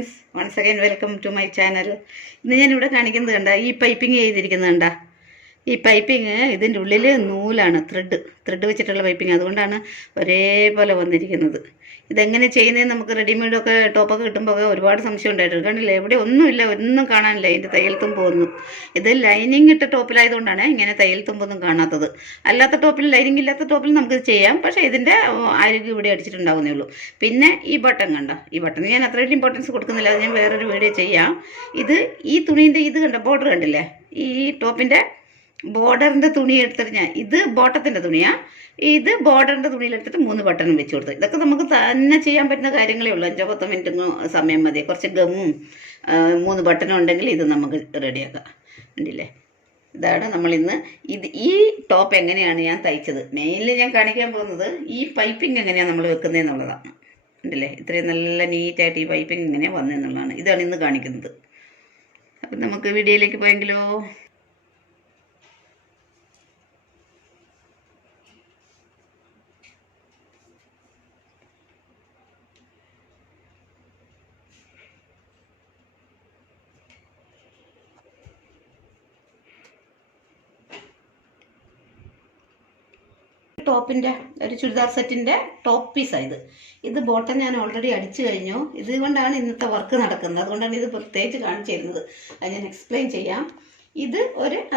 Friends, once again welcome to my channel. ഇന്ന് ഞാനിവിടെ കാണിക്കുന്നത് കണ്ട ഈ പൈപ്പിംഗ് ചെയ്തിരിക്കുന്നത് കണ്ട. ഈ പൈപ്പിങ് ഇതിൻ്റെ ഉള്ളിൽ നൂലാണ്, ത്രെഡ് വെച്ചിട്ടുള്ള പൈപ്പിങ്. അതുകൊണ്ടാണ് ഒരേപോലെ വന്നിരിക്കുന്നത്. ഇതെങ്ങനെ ചെയ്യുന്നതെന്ന് നമുക്ക് റെഡിമെയ്ഡൊക്കെ ടോപ്പൊക്കെ കിട്ടുമ്പോൾ ഒരുപാട് സംശയം ഉണ്ടായിട്ടുണ്ട്. കണ്ടില്ലേ, ഇവിടെ ഒന്നുമില്ല, ഒന്നും കാണാനില്ല. ഇതിൻ്റെ തയ്യൽ തുമ്പൊന്നും. ഇത് ലൈനിങ് ഇട്ട ടോപ്പിലായതുകൊണ്ടാണ് ഇങ്ങനെ തയ്യൽ തുമ്പൊന്നും കാണാത്തത്. അല്ലാത്ത ടോപ്പിൽ, ലൈനിങ് ഇല്ലാത്ത ടോപ്പിൽ നമുക്കിത് ചെയ്യാം. പക്ഷേ ഇതിൻ്റെ അരികു ഇവിടെ അടിച്ചിട്ടുണ്ടാവുന്നേ ഉള്ളൂ. പിന്നെ ഈ ബട്ടൺ കണ്ട, ഈ ബട്ടൺ ഞാൻ അത്രയും ഇമ്പോർട്ടൻസ് കൊടുക്കുന്നില്ല, അത് ഞാൻ വേറൊരു വീഡിയോ ചെയ്യാം. ഇത് ഈ തുണീൻ്റെ ഇത് കണ്ട, ബോർഡർ കണ്ടില്ലേ, ഈ ടോപ്പിൻ്റെ ബോർഡറിൻ്റെ തുണി എടുത്തിട്ട് ഞാൻ, ഇത് ബോട്ടത്തിൻ്റെ തുണിയാണ്, ഇത് ബോർഡറിൻ്റെ തുണിയിലെടുത്തിട്ട് 3 ബട്ടണും വെച്ച് കൊടുത്തു. ഇതൊക്കെ നമുക്ക് തന്നെ ചെയ്യാൻ പറ്റുന്ന കാര്യങ്ങളേ ഉള്ളൂ. 5-10 മിനിറ്റ് സമയം മതി. കുറച്ച് ഗമ്മും 3 ബട്ടണും ഉണ്ടെങ്കിൽ ഇത് നമുക്ക് റെഡിയാക്കാം. കണ്ടില്ലേ, ഇതാണ് നമ്മളിന്ന് ഈ ടോപ്പ് എങ്ങനെയാണ് ഞാൻ തയ്ച്ചത്. മെയിൻലി ഞാൻ കാണിക്കാൻ പോകുന്നത് ഈ പൈപ്പിംഗ് എങ്ങനെയാണ് നമ്മൾ വെക്കുന്നതെന്നുള്ളതാണ്. കണ്ടില്ലേ, ഇത്രയും നല്ല നീറ്റായിട്ട് ഈ പൈപ്പിംഗ് എങ്ങനെയാണ് വന്നതെന്നുള്ളതാണ്. ഇതാണ് ഇന്ന് കാണിക്കുന്നത്. അപ്പം നമുക്ക് വീഡിയോയിലേക്ക് പോയെങ്കിലോ. ടോപ്പിൻ്റെ ഒരു ചുരിദാർ സെറ്റിൻ്റെ ടോപ്പ് പീസാണ് ഇത് ബോട്ടം ഞാൻ ഓൾറെഡി അടിച്ചു കഴിഞ്ഞു. ഇതുകൊണ്ടാണ് ഇന്നത്തെ വർക്ക് നടക്കുന്നത്. അതുകൊണ്ടാണ് ഇത് പ്രത്യേകിച്ച് കാണിച്ചു തരുന്നത്. അത് ഞാൻ എക്സ്പ്ലെയിൻ ചെയ്യാം. ഇത്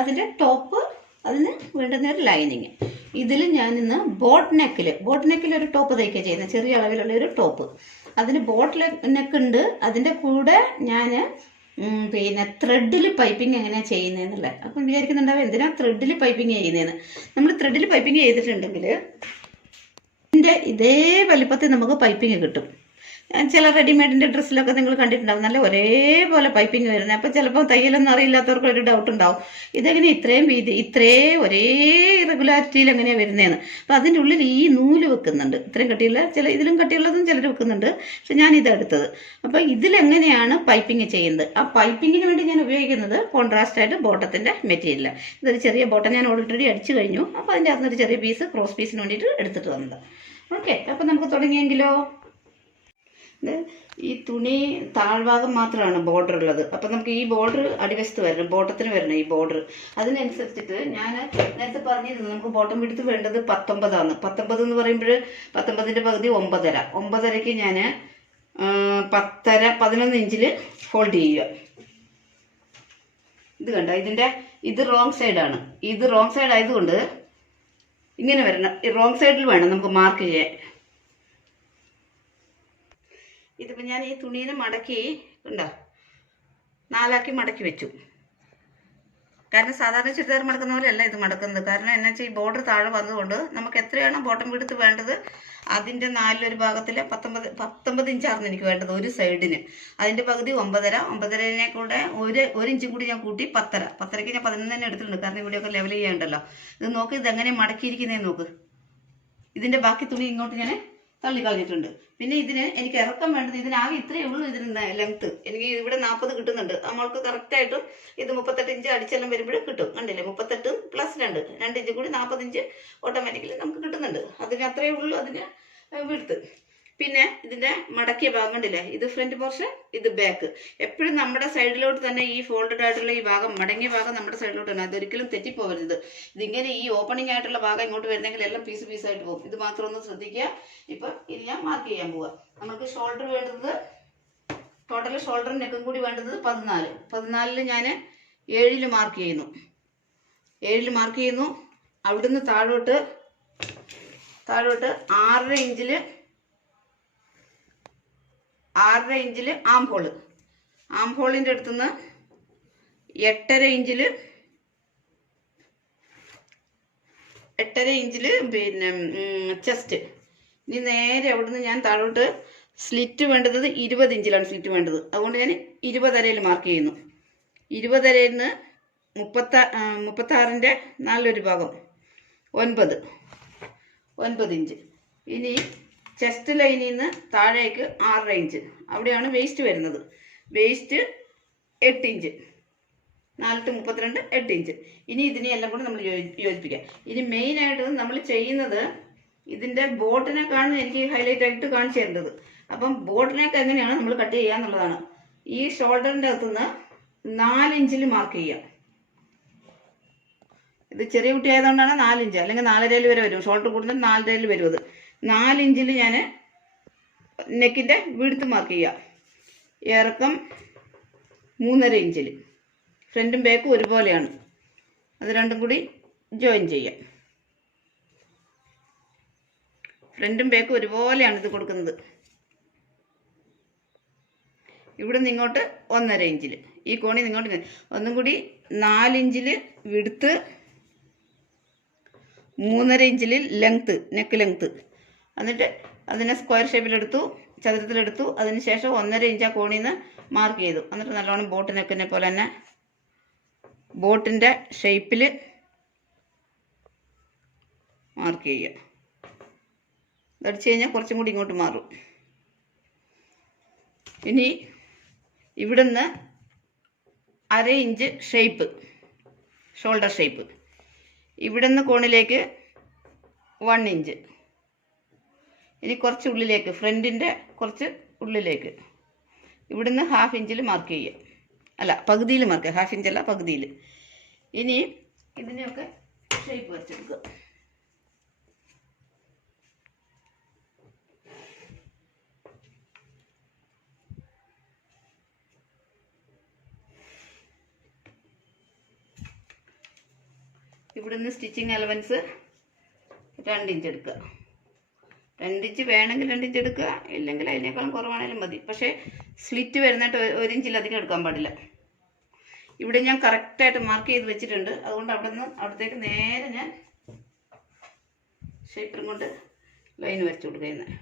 അതിൻ്റെ ടോപ്പ്, അതിന് വേണ്ടുന്ന ഒരു ലൈനിങ്. ഇതിൽ ഞാനിന്ന് ബോട്ട് നെക്കിൽ ഒരു ടോപ്പ് തയ്ക്കുക ചെയ്യുന്നത്, ചെറിയ അളവിലുള്ള ഒരു ടോപ്പ്. അതിന് ബോട്ട് നെക്ക് ഉണ്ട്. അതിൻ്റെ കൂടെ ഞാൻ പിന്നെ ത്രെഡിൽ പൈപ്പിംഗ് എങ്ങനെയാണ് ചെയ്യുന്നതെന്നുള്ളത്. അപ്പം വിചാരിക്കുന്നുണ്ടാവും എന്തിനാ ത്രെഡിൽ പൈപ്പിംഗ് ചെയ്യുന്നതെന്ന്. നമ്മൾ ത്രെഡിൽ പൈപ്പിംഗ് ചെയ്തിട്ടുണ്ടെങ്കിൽ ഇതിൻ്റെ ഇതേ വലിപ്പത്തിൽ നമുക്ക് പൈപ്പിംഗ് കിട്ടും. ചില റെഡിമെയ്ഡിൻ്റെ ഡ്രസ്സിലൊക്കെ നിങ്ങൾ കണ്ടിട്ടുണ്ടാവും, നല്ല ഒരേപോലെ പൈപ്പിംഗ് വരുന്നത്. അപ്പോൾ ചിലപ്പോൾ തയ്യലൊന്നും അറിയില്ലാത്തവർക്ക് ഒരു ഡൗട്ട് ഉണ്ടാവും, ഇതെങ്ങനെ ഇത്രയും വീതി, ഒരേ റെഗുലാരിറ്റിയിൽ എങ്ങനെയാണ് വരുന്നതെന്ന്. അപ്പോൾ അതിൻ്റെ ഉള്ളിൽ ഈ നൂല് വെക്കുന്നുണ്ട്. ഇത്രയും കട്ടിയുള്ള, ഇതിലും കട്ടിയുള്ളതും ചിലർ വെക്കുന്നുണ്ട്. പക്ഷെ ഞാനിതെടുത്തത്. അപ്പോൾ ഇതിലെങ്ങനെയാണ് പൈപ്പിംഗ് ചെയ്യുന്നത്. ആ പൈപ്പിങ്ങിന് വേണ്ടി ഞാൻ ഉപയോഗിക്കുന്നത് കോൺട്രാസ്റ്റായിട്ട് ബോട്ടത്തിൻ്റെ മെറ്റീരിയൽ. ഇതൊരു ചെറിയ ബോട്ടം ഞാൻ ഓൾറെഡി അടിച്ചു കഴിഞ്ഞു. അപ്പോൾ അതിൻ്റെ അകത്തുനിന്നൊരു ചെറിയ പീസ് ക്രോസ് പീസിന് വേണ്ടിയിട്ട് എടുത്തിട്ട് വന്നത്. ഓക്കെ, അപ്പോൾ നമുക്ക് തുടങ്ങിയെങ്കിലോ. ഈ തുണി താഴ്ഭാഗം മാത്രമാണ് ബോർഡർ ഉള്ളത്. അപ്പം നമുക്ക് ഈ ബോർഡർ അടിവശത്ത് വരണം, ബോട്ടത്തിന് വരണം ഈ ബോർഡർ. അതിനനുസരിച്ചിട്ട് ഞാൻ നേരത്തെ പറഞ്ഞിരുന്നു, നമുക്ക് ബോട്ടം വിടുത്ത് വേണ്ടത് 19 19 എന്ന് പറയുമ്പോൾ 19ൻ്റെ പകുതി 9.5. 9.5ക്ക് ഞാൻ 11 ഇഞ്ചിൽ ഫോൾഡ് ചെയ്യുക. ഇത് കണ്ട, ഇത് റോങ് സൈഡാണ്. ഇത് റോങ് സൈഡ് ആയതുകൊണ്ട് ഇങ്ങനെ വരണം. ഈ റോങ് സൈഡിൽ വേണം നമുക്ക് മാർക്ക് ചെയ്യാൻ. ഇതിപ്പോൾ ഞാൻ ഈ തുണീനെ മടക്കി ഉണ്ടോ 4ആക്കി മടക്കി വെച്ചു. കാരണം സാധാരണ ചുരിദാർ മടക്കുന്ന പോലെയല്ല ഇത് മടക്കുന്നത്. കാരണം എന്നാ വെച്ചാൽ ഈ ബോർഡർ താഴെ വന്നതുകൊണ്ട് നമുക്ക് എത്രയാണോ ബോട്ടം വിടുത്ത് വേണ്ടത് അതിൻ്റെ 4 ഭാഗത്തിൽ 19 ഇഞ്ചായിരുന്നു എനിക്ക് വേണ്ടത് ഒരു സൈഡിന്. അതിൻ്റെ പകുതി 9.5. 9.5നെ കൂടെ ഒരു ഇഞ്ചും കൂടി ഞാൻ കൂട്ടി 10.5. 10.5ക്ക് ഞാൻ 11 തന്നെ എടുത്തിട്ടുണ്ട്. കാരണം ഇവിടെയൊക്കെ ലെവൽ ചെയ്യാനുണ്ടല്ലോ. ഇത് നോക്ക്, ഇതെങ്ങനെ മടക്കിയിരിക്കുന്നതെന്ന് നോക്ക്. ഇതിൻ്റെ ബാക്കി തുണി ഇങ്ങോട്ട് ഞാൻ തള്ളിക്കളഞ്ഞിട്ടുണ്ട്. പിന്നെ ഇതിന് എനിക്ക് ഇറക്കം വേണ്ടത്, ഇതിനാകെ ഇത്രയേ ഉള്ളൂ. ഇതിന് ലെങ്ത്ത് എനിക്ക് ഇവിടെ 40 കിട്ടുന്നുണ്ട്. നമ്മൾക്ക് കറക്റ്റായിട്ടും ഇത് 38 ഇഞ്ച് അടിച്ചെല്ലാം വരുമ്പോഴും കിട്ടും. കണ്ടില്ലേ, 38 + 2 ഇഞ്ച് കൂടി 40 ഇഞ്ച് ഓട്ടോമാറ്റിക്കലി നമുക്ക് കിട്ടുന്നുണ്ട്. അതിന് അത്രയേ ഉള്ളൂ അതിന് വിടുത്ത്. പിന്നെ ഇതിൻ്റെ മടക്കിയ ഭാഗം കണ്ടില്ലേ, ഇത് ഫ്രണ്ട് പോർഷൻ, ഇത് ബാക്ക്. എപ്പോഴും നമ്മുടെ സൈഡിലോട്ട് തന്നെ ഈ ഫോൾഡഡ് ആയിട്ടുള്ള ഈ ഭാഗം, മടങ്ങിയ ഭാഗം നമ്മുടെ സൈഡിലോട്ട് തന്നെ. അതൊരിക്കലും തെറ്റിപ്പോകരുത്. ഇതിങ്ങനെ ഈ ഓപ്പണിംഗ് ആയിട്ടുള്ള ഭാഗം ഇങ്ങോട്ട് വരുന്നെങ്കിൽ എല്ലാം പീസായിട്ട് പോകും. ഇത് മാത്രം ഒന്ന് ശ്രദ്ധിക്കുക. ഇപ്പം ഇനി ഞാൻ മാർക്ക് ചെയ്യാൻ പോവുക. നമുക്ക് ഷോൾഡർ വേണ്ടത്, ടോട്ടൽ ഷോൾഡറും നെക്കും കൂടി വേണ്ടത് 14. 14 ഞാൻ 7 മാർക്ക് ചെയ്യുന്നു. 7 മാർക്ക് ചെയ്യുന്നു. അവിടുന്ന് താഴോട്ട് 6.5 ഇഞ്ചിൽ ആംഹോളിൻ്റെ അടുത്തുനിന്ന് 8.5 ഇഞ്ചിൽ പിന്നെ ചെസ്റ്റ്. ഇനി നേരെ അവിടുന്ന് ഞാൻ താഴോട്ട് സ്ലിറ്റ് വേണ്ടത് 20 ഇഞ്ചിലാണ് സ്ലിറ്റ് വേണ്ടത്. അതുകൊണ്ട് ഞാൻ 20.5 മാർക്ക് ചെയ്യുന്നു. 20.5ൽ നിന്ന് 36ൻ്റെ 4 ഭാഗം 9 ഇഞ്ച്. ഇനി ചെസ്റ്റ് ലൈനിൽ നിന്ന് താഴേക്ക് 6.5 ഇഞ്ച്. അവിടെയാണ് വേസ്റ്റ് വരുന്നത്. Waste 8 inch. 4-32 8 ഇഞ്ച്. ഇനി ഇതിനെയെല്ലാം കൂടെ നമ്മൾ യോജിപ്പിക്കാം. ഇനി മെയിനായിട്ട് നമ്മൾ ചെയ്യുന്നത് ഇതിൻ്റെ ബോട്ടിനെക്കാണ് എനിക്ക് ഹൈലൈറ്റ് ആയിട്ട് കാണിച്ചു തരേണ്ടത്. അപ്പം ബോട്ടിനൊക്കെ എങ്ങനെയാണ് നമ്മൾ കട്ട് ചെയ്യുക എന്നുള്ളതാണ്. ഈ ഷോൾഡറിൻ്റെ അകത്തുനിന്ന് 4 ഇഞ്ചിൽ മാർക്ക് ചെയ്യാം. ഇത് ചെറിയ കുട്ടി ആയതുകൊണ്ടാണ് 4 ഇഞ്ച്, അല്ലെങ്കിൽ 4.5 വരെ വരും. ഷോൾഡർ കൂടുതൽ 4.5 വരും. അത് 4 ഇഞ്ചിൽ ഞാൻ നെക്കിൻ്റെ വിടുത്ത് മാർക്ക് ചെയ്യുക. ഇറക്കം 3.5 ഇഞ്ചിൽ. ഫ്രണ്ടും ബാക്കും ഒരുപോലെയാണ്, അത് രണ്ടും കൂടി ജോയിൻ ചെയ്യാം. ഫ്രണ്ടും ബാക്കും ഒരുപോലെയാണ് ഇത് കൊടുക്കുന്നത്. ഇവിടെ നിന്ന് ഇങ്ങോട്ട് 1.5 ഇഞ്ചിൽ, ഈ കോണിൽ നിങ്ങോട്ട് ഒന്നും കൂടി 4 ഇഞ്ചിൽ വിടുത്ത്, 3.5 ഇഞ്ചിൽ ലെങ്ത്ത്, നെക്ക് ലെങ്ത്ത്. എന്നിട്ട് അതിനെ സ്ക്വയർ ഷേപ്പിലെടുത്തു, ചതുരത്തിലെടുത്തു. അതിന് ശേഷം 1.5 ഇഞ്ച് ആ കോണിൽ നിന്ന് മാർക്ക് ചെയ്തു. എന്നിട്ട് നല്ലോണം ബോട്ട് നെക്കിനെ പോലെ തന്നെ ബോട്ടിൻ്റെ ഷേപ്പിൽ മാർക്ക് ചെയ്യുക. ഇതടിച്ച് കഴിഞ്ഞാൽ കുറച്ചും കൂടി ഇങ്ങോട്ട് മാറും. ഇനി ഇവിടുന്ന് 1/2 ഇഞ്ച് ഷേപ്പ്, ഷോൾഡർ ഷേപ്പ്. ഇവിടുന്ന് കോണിലേക്ക് 1 ഇഞ്ച്. ഇനി കുറച്ച് ഉള്ളിലേക്ക്, ഫ്രണ്ടിൻ്റെ കുറച്ച് ഉള്ളിലേക്ക് ഇവിടുന്ന് 1/2 ഇഞ്ചിൽ മാർക്ക് ചെയ്യുക. അല്ല, പകുതിയിൽ മാർക്ക് ചെയ്യുക, 1/2 ഇഞ്ചല്ല, പകുതിയിൽ. ഇനി ഇതിനെയൊക്കെ ഷേപ്പ് വരച്ചെടുക്കുക. ഇവിടുന്ന് സ്റ്റിച്ചിങ് അലവൻസ് 2 ഇഞ്ച് എടുക്കുക. 2 ഇഞ്ച് വേണമെങ്കിൽ 2 ഇഞ്ച് എടുക്കുക, ഇല്ലെങ്കിൽ അതിനേക്കാളും കുറവാണെങ്കിലും മതി. പക്ഷേ സ്ലിറ്റ് വരുന്നിട്ട് 1 ഇഞ്ചിലധികം എടുക്കാൻ പാടില്ല. ഇവിടെ ഞാൻ കറക്റ്റായിട്ട് മാർക്ക് ചെയ്ത് വെച്ചിട്ടുണ്ട്. അതുകൊണ്ട് അവിടെ നിന്ന് അവിടത്തേക്ക് നേരെ ഞാൻ ഷേപ്പറും കൊണ്ട് ലൈൻ വരച്ചു കൊടുക്കുന്നത്.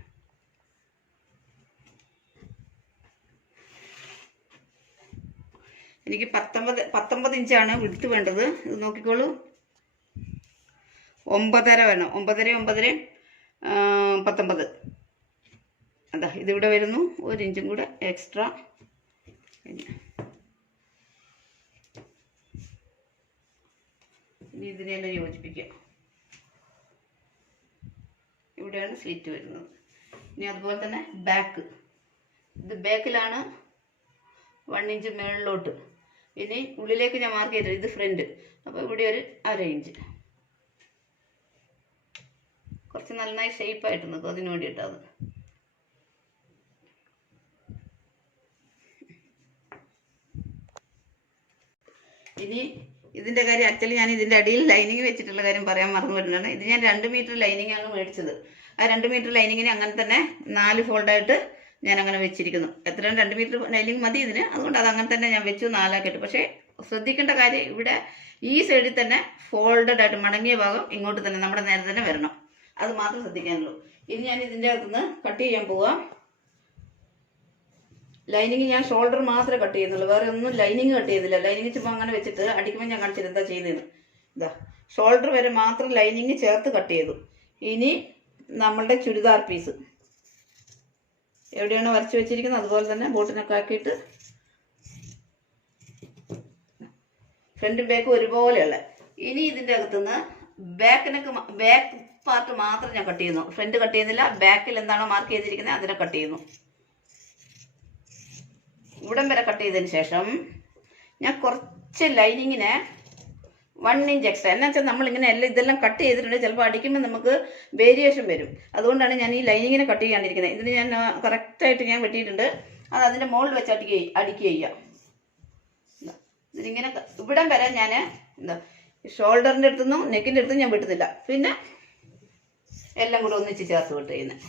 എനിക്ക് 19 ഇഞ്ചാണ് വിടുത്ത് വേണ്ടത്. ഇത് നോക്കിക്കോളൂ. 9.5 വേണം. 9.5 19. അതാ ഇതിവിടെ വരുന്നു. 1 ഇഞ്ചും കൂടെ എക്സ്ട്രാ. ഇനി ഇതിനെല്ലാം യോജിപ്പിക്കാം. ഇവിടെയാണ് സ്ലിറ്റ് വരുന്നത്. ഇനി അതുപോലെ തന്നെ ബാക്ക്. ഇത് ബാക്കിലാണ് 1 ഇഞ്ച് മുകളിലോട്ട്. ഇനി ഉള്ളിലേക്ക് ഞാൻ മാർക്ക് ചെയ്തത് ഇത് ഫ്രണ്ട്. അപ്പോൾ ഇവിടെ ഒരു 1/2 ഇഞ്ച്. കുറച്ച് നന്നായി ഷേപ്പായിട്ട് നിൽക്കും, അതിന് വേണ്ടിയിട്ടത്. ഇനി ഇതിൻ്റെ കാര്യം ആക്ച്വലി ഞാൻ ഇതിൻ്റെ അടിയിൽ ലൈനിങ് വെച്ചിട്ടുള്ള കാര്യം പറയാൻ മറന്നു വരുന്നതാണ്. ഇത് ഞാൻ 2 മീറ്റർ ലൈനിങ്ങാണ് മേടിച്ചത്. ആ 2 മീറ്റർ ലൈനിങ്ങിന് അങ്ങനെ തന്നെ 4 ഫോൾഡായിട്ട് ഞാൻ അങ്ങനെ വെച്ചിരിക്കുന്നു. എത്രയാണ് 2 മീറ്റർ ലൈനിങ് മതി ഇതിന്. അതുകൊണ്ട് അത് അങ്ങനെ തന്നെ ഞാൻ വെച്ചു, 4 ആക്കിയിട്ട്. പക്ഷേ ശ്രദ്ധിക്കേണ്ട കാര്യം, ഇവിടെ ഈ സൈഡിൽ തന്നെ ഫോൾഡഡ് ആയിട്ട് മടങ്ങിയ ഭാഗം ഇങ്ങോട്ട് തന്നെ നമ്മുടെ നേരെ തന്നെ വരണം. അത് മാത്രം ശ്രദ്ധിക്കാനുള്ളൂ. ഇനി ഞാൻ ഇതിൻ്റെ അകത്തുനിന്ന് കട്ട് ചെയ്യാൻ പോവാം. ലൈനിങ് ഞാൻ ഷോൾഡർ മാത്രമേ കട്ട് ചെയ്യുന്നുള്ളൂ, വേറെ ഒന്നും ലൈനിങ് കട്ട് ചെയ്യുന്നില്ല. ലൈനിങ് ചുമ്മാ അങ്ങനെ വെച്ചിട്ട് അടിക്കുമ്പോൾ ഞാൻ കാണിച്ചിട്ട് എന്താ ചെയ്തതെന്ന്. ഇതാ ഷോൾഡർ വരെ മാത്രം ലൈനിങ് ചേർത്ത് കട്ട് ചെയ്തു. ഇനി നമ്മളുടെ ചുരിദാർ പീസ് എവിടെയാണ് വരച്ച് വെച്ചിരിക്കുന്നത് അതുപോലെ തന്നെ ബോട്ടിനൊക്കെ ആക്കിയിട്ട് ഫ്രണ്ടും ബാക്കും ഒരുപോലെയുള്ള. ഇനി ഇതിൻ്റെ അകത്തുനിന്ന് ബാക്ക് പാർട്ട് മാത്രം ഞാൻ കട്ട് ചെയ്യുന്നു. ഫ്രണ്ട് കട്ട് ചെയ്യുന്നില്ല. ബാക്കിൽ എന്താണോ മാർക്ക് ചെയ്തിരിക്കുന്നത് അതിനെ കട്ട് ചെയ്യുന്നു. ഇവിടം വരെ കട്ട് ചെയ്തതിന് ശേഷം ഞാൻ കുറച്ച് ലൈനിങ്ങിന് 1 ഇഞ്ച് എക്സ്ട്രാ. എന്നാ വെച്ചാൽ നമ്മളിങ്ങനെ ഇതെല്ലാം കട്ട് ചെയ്തിട്ടുണ്ട്, ചിലപ്പോൾ അടിക്കുമ്പോൾ നമുക്ക് വേരിയേഷൻ വരും. അതുകൊണ്ടാണ് ഞാൻ ഈ ലൈനിങ്ങിനെ കട്ട് ചെയ്യാണ്ടിരിക്കുന്നത്. ഇതിന് ഞാൻ കറക്റ്റായിട്ട് ഞാൻ വെട്ടിയിട്ടുണ്ട്. അത് അതിൻ്റെ മുകളിൽ വെച്ച് അടിക്കുക ചെയ്യുക. ഇതിങ്ങനെ ഇവിടം വരെ ഞാൻ എന്താ ഷോൾഡറിൻ്റെ അടുത്തുനിന്നും നെക്കിൻ്റെ അടുത്തും ഞാൻ വെട്ടുന്നില്ല. പിന്നെ എല്ലാം കൂടെ ഒന്നിച്ച് ചേർത്ത് വെട്ട് ചെയ്യുന്നത്.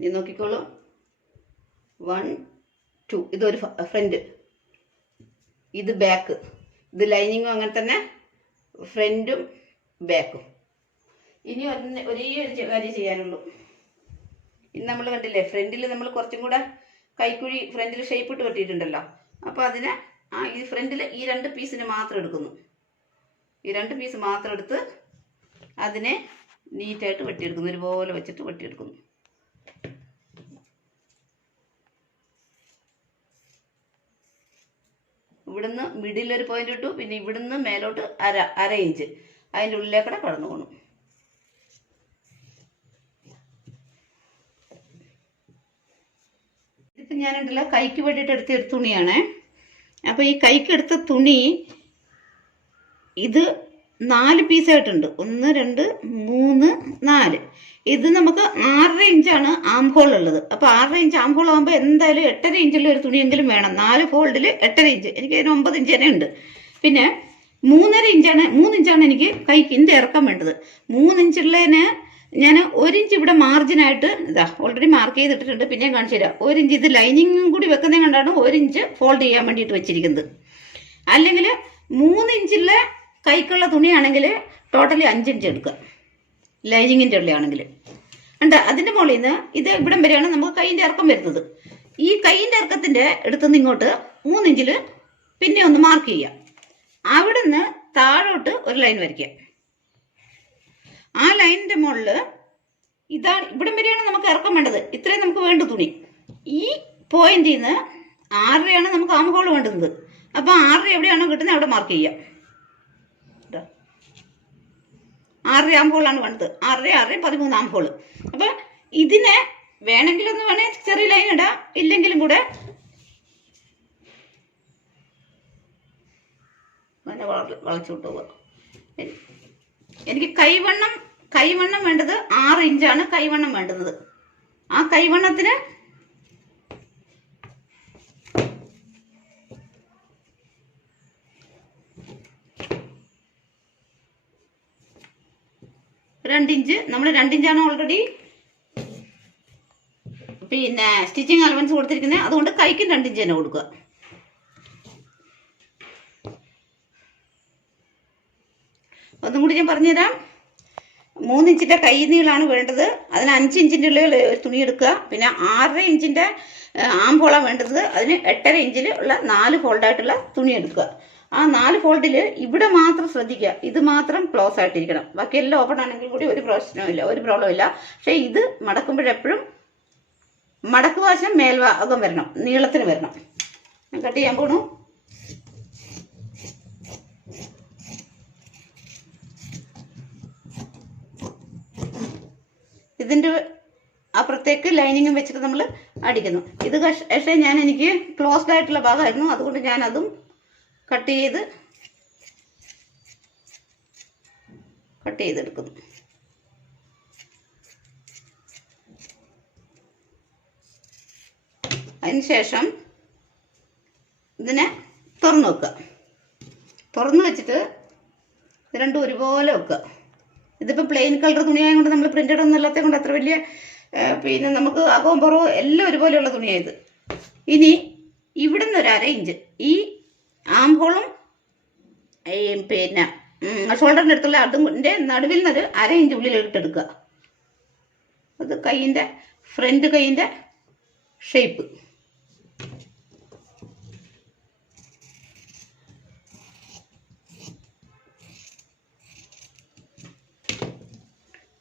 നീ നോക്കിക്കോളൂ. 1 2 ഇതൊരു ഫ്രണ്ട്, ഇത് ബാക്ക്. ഇത് ലൈനിങ്ങും അങ്ങനെ തന്നെ, ഫ്രണ്ടും ബാക്കും. ഇനി ഒരേ ഒരു കാര്യം ചെയ്യാനുള്ളൂ. ഇന്ന് നമ്മൾ കണ്ടില്ലേ, ഫ്രണ്ടിൽ നമ്മൾ കുറച്ചും കൂടെ കൈക്കുഴി ഫ്രണ്ടിൽ ഷേപ്പ് ഇട്ട് വെട്ടിയിട്ടുണ്ടല്ലോ. അപ്പോൾ അതിനെ ഈ ഫ്രണ്ടിൽ ഈ 2 പീസിന് മാത്രം എടുക്കുന്നു. ഈ 2 പീസ് മാത്രം എടുത്ത് അതിനെ നീറ്റായിട്ട് വെട്ടിയെടുക്കുന്നു. ഒരുപോലെ വെച്ചിട്ട് വെട്ടിയെടുക്കുന്നു. ഇവിടുന്ന് മിഡിലൊരു പോയിന്റ് ഇട്ടു, പിന്നെ ഇവിടുന്ന് മേലോട്ട് അര ഇഞ്ച് അതിൻ്റെ ഉള്ളിലേക്കൂടെ കടന്നു പോകണം. ഇതിപ്പോൾ ഞാനുണ്ടല്ലോ കൈക്ക് വേണ്ടിയിട്ട് എടുത്ത തുണിയാണേ. അപ്പോൾ ഈ കൈക്ക് എടുത്ത തുണി ഇത് 4 പീസായിട്ടുണ്ട്. 1 2 3 4. ഇത് നമുക്ക് 6.5 ഇഞ്ചാണ് ആം ഹോൾ ഉള്ളത്. അപ്പോൾ 6.5 ഇഞ്ച് ആം ഹോൾ ആകുമ്പോൾ എന്തായാലും 8.5 ഇഞ്ചുള്ള ഒരു തുണിയെങ്കിലും വേണം. 4 ഫോൾഡിൽ 8.5 ഇഞ്ച്, എനിക്ക് അതിന് 9 ഇഞ്ച് തന്നെ ഉണ്ട്. പിന്നെ 3 ഇഞ്ചാണ് എനിക്ക് കൈക്കിൻ്റെ ഇറക്കം വേണ്ടത്. 3 ഇഞ്ചുള്ളതിന് ഞാൻ 1 ഇഞ്ച് ഇവിടെ മാർജിനായിട്ട് ഇതാ ഓൾറെഡി മാർക്ക് ചെയ്തിട്ടിട്ടുണ്ട്. പിന്നെ കാണിച്ചു തരാം. 1 ഇഞ്ച് ഇത് ലൈനിങ്ങും കൂടി വെക്കുന്നത് കൊണ്ടാണ് 1 ഇഞ്ച് ഫോൾഡ് ചെയ്യാൻ വേണ്ടിയിട്ട് വെച്ചിരിക്കുന്നത്. അല്ലെങ്കിൽ 3 ഇഞ്ചുള്ള കൈക്കുള്ള തുണിയാണെങ്കിൽ ടോട്ടലി 5 ഇഞ്ച് എടുക്കുക, ലൈനിങ്ങിൻ്റെ ഉള്ളിലാണെങ്കിൽ. ഉണ്ട് അതിൻ്റെ മുകളിൽ നിന്ന് ഇത് ഇവിടം വരെയാണ് നമുക്ക് കൈയിൻ്റെ ഇറക്കം വരുന്നത്. ഈ കൈയിൻ്റെ ഇറക്കത്തിൻ്റെ അടുത്തുനിന്ന് ഇങ്ങോട്ട് 3 ഇഞ്ചിൽ പിന്നെ ഒന്ന് മാർക്ക് ചെയ്യാം. അവിടുന്ന് താഴോട്ട് ഒരു ലൈൻ വരയ്ക്കുക. ആ ലൈനിൻ്റെ മുകളിൽ ഇതാണ് ഇവിടം വരെയാണ് നമുക്ക് ഇറക്കം വേണ്ടത്. ഇത്രയും നമുക്ക് വേണ്ട തുണി. ഈ പോയിന്റിൽ നിന്ന് 6.5 നമുക്ക് ആം ഹോൾ വേണ്ടുന്നത്. അപ്പോൾ 6.5 എവിടെയാണോ കിട്ടുന്നത് അവിടെ മാർക്ക് ചെയ്യാം. 6.5 ആം ഹോളാണ് വേണ്ടത്. 6.5 13 ആം ഹോൾ. അപ്പം ഇതിനെ വേണമെങ്കിലൊന്ന് ചെറിയ ലൈൻ ഇടാം, ഇല്ലെങ്കിലും കൂടെ വളച്ചു വിട്ടുപോവുക. എനിക്ക് കൈവണ്ണം വേണ്ടത് 6 ഇഞ്ചാണ് കൈവണ്ണം വേണ്ടുന്നത്. ആ കൈവണ്ണത്തിന് ഇഞ്ച് നമ്മൾ 2 ഇഞ്ചാണ് ഓൾറെഡി പിന്നെ സ്റ്റിച്ചിങ് അലവൻസ് കൊടുത്തിരിക്കുന്നത്. അതുകൊണ്ട് കൈക്കും 2 ഇഞ്ച് തന്നെ കൊടുക്കുക. ഒന്നും കൂടി ഞാൻ പറഞ്ഞുതരാം. 3 ഇഞ്ചിൻ്റെ കൈ നീളാണ് വേണ്ടത്. അതിന് 5 ഇഞ്ചിൻ്റെ ഉള്ളിൽ ഒരു തുണി എടുക്കുക. പിന്നെ 6.5 ഇഞ്ചിൻ്റെ ആം ഹോളാണ് വേണ്ടത്. അതിന് 8.5 ഇഞ്ചിൽ ഉള്ള 4 ഫോൾഡായിട്ടുള്ള തുണി എടുക്കുക. ആ 4 ഫോൾഡിൽ ഇവിടെ മാത്രം ശ്രദ്ധിക്കുക, ഇത് മാത്രം ക്ലോസ് ആയിട്ടിരിക്കണം. ബാക്കി എല്ലാം ഓപ്പൺ ആണെങ്കിൽ കൂടി ഒരു പ്രശ്നമില്ല, ഒരു പ്രോബ്ലം ഇല്ല. പക്ഷേ ഇത് മടക്കുമ്പോഴെപ്പോഴും മടക്ക് വശം മേൽഭാഗം വരണം, നീളത്തിന് വരണം. ഞാൻ കട്ട് ചെയ്യാൻ പോണു. ഇതിൻ്റെ അപ്പുറത്തേക്ക് ലൈനിങ്ങും വെച്ചിട്ട് നമ്മൾ അടിക്കുന്നു. ഇത് പക്ഷേ എനിക്ക് ക്ലോസ്ഡ് ആയിട്ടുള്ള ഭാഗമായിരുന്നു, അതുകൊണ്ട് ഞാൻ അതും കട്ട് ചെയ്തെടുക്കുന്നു. അതിനുശേഷം ഇതിനെ തുറന്നു വെക്കുക. തുറന്നു വെച്ചിട്ട് ഇത് രണ്ടും ഒരുപോലെ വെക്കുക. ഇതിപ്പോൾ പ്ലെയിൻ കളർ തുണിയായതുകൊണ്ട് നമ്മൾ പ്രിന്റഡ് ഒന്നും അല്ലാത്തത് കൊണ്ട് അത്ര വലിയ പിന്നെ നമുക്ക് അകവും പുറവും എല്ലാം ഒരുപോലെയുള്ള തുണിയായത്. ഇനി ഇവിടുന്ന് ഒരു 1/2 ഇഞ്ച് ഈ ആം ഹോളും പിന്നെ ഷോൾഡറിൻ്റെ അടുത്തുള്ള അതിൻ്റെ നടുവിൽ നിന്നൊരു 1/2 ഇഞ്ച് ഉള്ളിൽ ഇട്ടെടുക്കുക. അത് കൈയിൻ്റെ ഫ്രണ്ട് കൈയിൻ്റെ ഷേപ്പ്.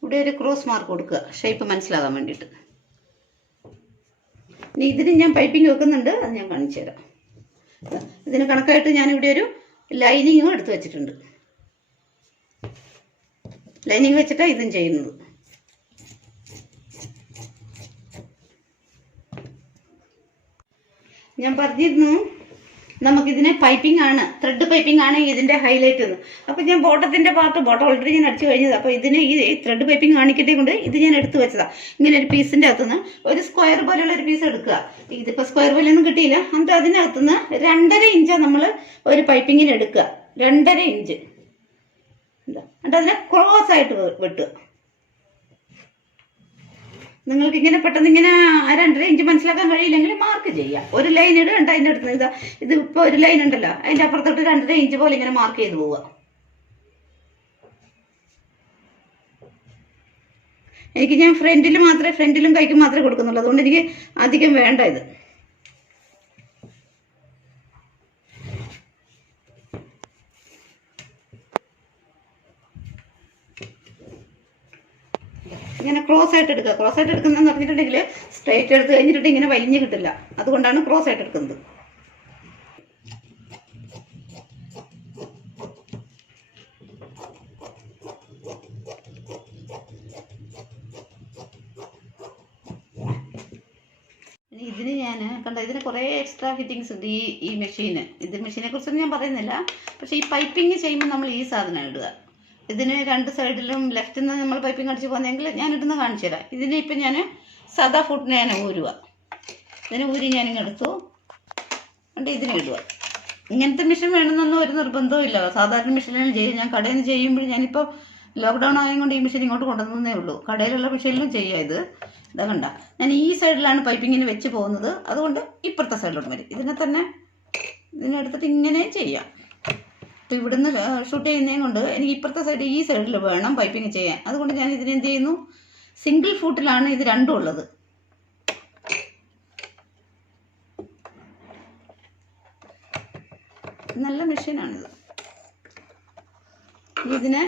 ഇവിടെ ഒരു ക്രോസ് മാർക്ക് കൊടുക്കുക, ഷേപ്പ് മനസ്സിലാകാൻ വേണ്ടിയിട്ട്. ഇനി ഇതിന് ഞാൻ പൈപ്പിംഗ് വെക്കുന്നുണ്ട്, അത് ഞാൻ കാണിച്ചു തരാം. ഇതിന് കണക്കായിട്ട് ഞാനിവിടെ ഒരു ലൈനിങ്ങും എടുത്ത് വെച്ചിട്ടുണ്ട്. ലൈനിങ് വെച്ചിട്ടാണ് ഇതും ചെയ്യുന്നത്. ഞാൻ പറഞ്ഞിരുന്നു നമുക്കിതിനെ പൈപ്പിംഗ് ആണ്, ത്രെഡ് പൈപ്പിംഗ് ആണ് ഇതിൻ്റെ ഹൈലൈറ്റ് എന്ന്. അപ്പോൾ ഞാൻ ബോട്ടത്തിൻ്റെ ബോട്ടം ഓൾറെഡി ഞാൻ അടിച്ചു കഴിഞ്ഞത്. അപ്പോൾ ഇതിന് ഈ ത്രെഡ് പൈപ്പിംഗ് കാണിക്കട്ടെ കൊണ്ട് ഇത് ഞാൻ എടുത്ത് വെച്ചതാണ്. ഇങ്ങനെ ഒരു പീസിൻ്റെ അകത്തുനിന്ന് ഒരു സ്ക്വയർ പോലെയുള്ള ഒരു പീസ് എടുക്കുക. ഇതിപ്പോൾ സ്ക്വയർ പോലെയൊന്നും കിട്ടിയില്ല. എന്നിട്ട് അതിനകത്തുനിന്ന് 2.5 ഇഞ്ചാണ് നമ്മൾ ഒരു പൈപ്പിങ്ങിന് എടുക്കുക. 2.5 ഇഞ്ച് എന്നിട്ട് അതിനെ ക്രോസ് ആയിട്ട് വെട്ടുക. നിങ്ങൾക്ക് ഇങ്ങനെ പെട്ടെന്ന് ഇങ്ങനെ 2.5 ഇഞ്ച് മനസ്സിലാക്കാൻ കഴിയില്ലെങ്കിൽ മാർക്ക് ചെയ്യാം. ഒരു ലൈൻ ഇടണ്ട അതിൻ്റെ അടുത്ത്. ഇതിപ്പോൾ ഒരു ലൈൻ ഉണ്ടല്ലോ, അതിൻ്റെ അപ്പുറത്തോട്ട് 2.5 ഇഞ്ച് പോലെ ഇങ്ങനെ മാർക്ക് ചെയ്ത് പോവുക. ഞാൻ ഫ്രണ്ടിലും കൈക്കും മാത്രമേ കൊടുക്കുന്നുള്ളൂ. അതുകൊണ്ട് എനിക്ക് അധികം വേണ്ട ഇത്. ഇങ്ങനെ ക്രോസ് ആയിട്ട് എടുക്കുക. ക്രോസ് ആയിട്ട് എടുക്കുന്നതെന്ന് പറഞ്ഞിട്ടുണ്ടെങ്കിൽ സ്ട്രൈറ്റ് എടുത്ത് കഴിഞ്ഞിട്ട് ഇങ്ങനെ വലിഞ്ഞ് കിട്ടില്ല. അതുകൊണ്ടാണ് ക്രോസ് ആയിട്ട് എടുക്കുന്നത്. ഇതിന് ഞാൻ കണ്ട ഇതിന് കുറേ എക്സ്ട്രാ ഫിറ്റിങ്സ് ഉണ്ട്. ഈ മെഷീന്, മെഷീനെ കുറിച്ചൊന്നും ഞാൻ പറയുന്നില്ല. പക്ഷേ ഈ പൈപ്പിങ് ചെയ്യുമ്പോൾ നമ്മൾ ഈ സാധനം ഇടുക. ഇതിന് രണ്ട് സൈഡിലും ലെഫ്റ്റിൽ നിന്ന് നമ്മൾ പൈപ്പിംഗ് അടിച്ച് പോകുന്നെങ്കിൽ ഞാൻ ഇടുന്ന കാണിച്ചു തരാം. ഇതിന് ഇപ്പം ഞാൻ സാദാ ഫുഡിനെ ഞാൻ ഊരുക. ഇതിന് ഊരി ഞാനിങ്ങനെ എടുത്തു കൊണ്ട് ഇതിന് ഇടുക. ഇങ്ങനത്തെ മെഷീൻ വേണമെന്നൊന്നും ഒരു നിർബന്ധവും ഇല്ല. സാധാരണ മെഷീനിൽ ചെയ്യും. ഞാൻ കടയിൽ നിന്ന് ചെയ്യുമ്പോൾ ഞാനിപ്പോൾ ലോക്ക്ഡൗൺ ആയതുകൊണ്ട് ഈ മെഷീൻ ഇങ്ങോട്ട് കൊണ്ടുവന്നേ ഉള്ളൂ. കടയിലുള്ള മെഷീനിലും ചെയ്യാം ഇത്. ഇതാ കണ്ട, ഞാൻ ഈ സൈഡിലാണ് പൈപ്പിങ്ങിന് വെച്ച് പോകുന്നത്. അതുകൊണ്ട് ഇപ്പുറത്തെ സൈഡിലോട്ട് വരും. ഇതിനെടുത്തിട്ട് ഇങ്ങനെ ചെയ്യാം. അപ്പോൾ ഇവിടുന്ന് ഷൂട്ട് ചെയ്യുന്നതും കൊണ്ട് എനിക്ക് ഇപ്പുറത്തെ സൈഡ് ഈ സൈഡിൽ വേണം പൈപ്പിങ് ചെയ്യാൻ. അതുകൊണ്ട് ഞാൻ ഇതിനെന്ത് ചെയ്യുന്നു, സിംഗിൾ ഫൂട്ടിലാണ് ഇത് രണ്ടും ഉള്ളത്. നല്ല മെഷീനാണിത്. ഇതിനെ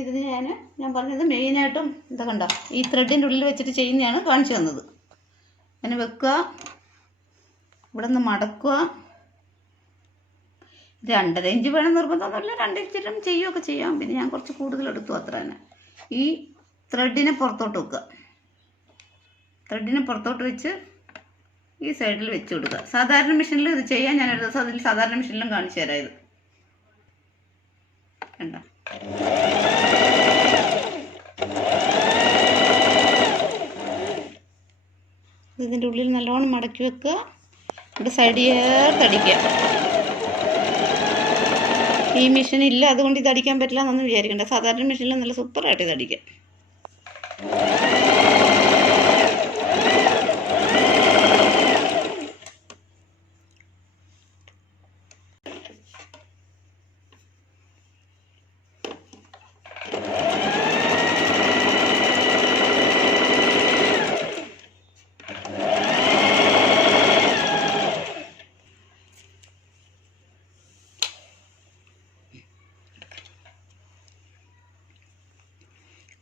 ഇതിന് ഞാൻ പറഞ്ഞത് മെയിനായിട്ടും എന്താ കണ്ട, ഈ ത്രെഡിൻ്റെ ഉള്ളിൽ വെച്ചിട്ട് ചെയ്യുന്നതാണ് കാണിച്ചു തന്നത്. അതിന് വെക്കുക, ഇവിടെ നിന്ന് മടക്കുക. 2.5 ഇഞ്ച് വേണം നിർബന്ധമൊന്നുമില്ല, 2 ഇഞ്ചിലും ചെയ്യുകയൊക്കെ ചെയ്യാം. പിന്നെ ഞാൻ കുറച്ച് കൂടുതൽ എടുത്തു, അത്ര തന്നെ. ഈ ത്രെഡിനെ പുറത്തോട്ട് വെക്കുക. ത്രെഡിനെ പുറത്തോട്ട് വെച്ച് ഈ സൈഡിൽ വെച്ച് കൊടുക്കുക. സാധാരണ മെഷീനിൽ ഇത് ചെയ്യാൻ ഞാൻ ഒരു ദിവസം അതിൽ സാധാരണ മെഷീനിലും കാണിച്ചു തരാം. ഇത് കണ്ട, ഇതിൻ്റെ ഉള്ളിൽ നല്ലോണം മടക്കി വെക്കുക. ഇവിടെ സൈഡ് ചേർത്തടിക്കുക. ഈ മെഷീൻ ഇല്ല, അതുകൊണ്ട് ഇത് അടിക്കാൻ പറ്റില്ല എന്നൊന്നും വിചാരിക്കണ്ട. സാധാരണ മെഷീനിൽ നല്ല സൂപ്പറായിട്ട് ഇത് അടിക്കാം.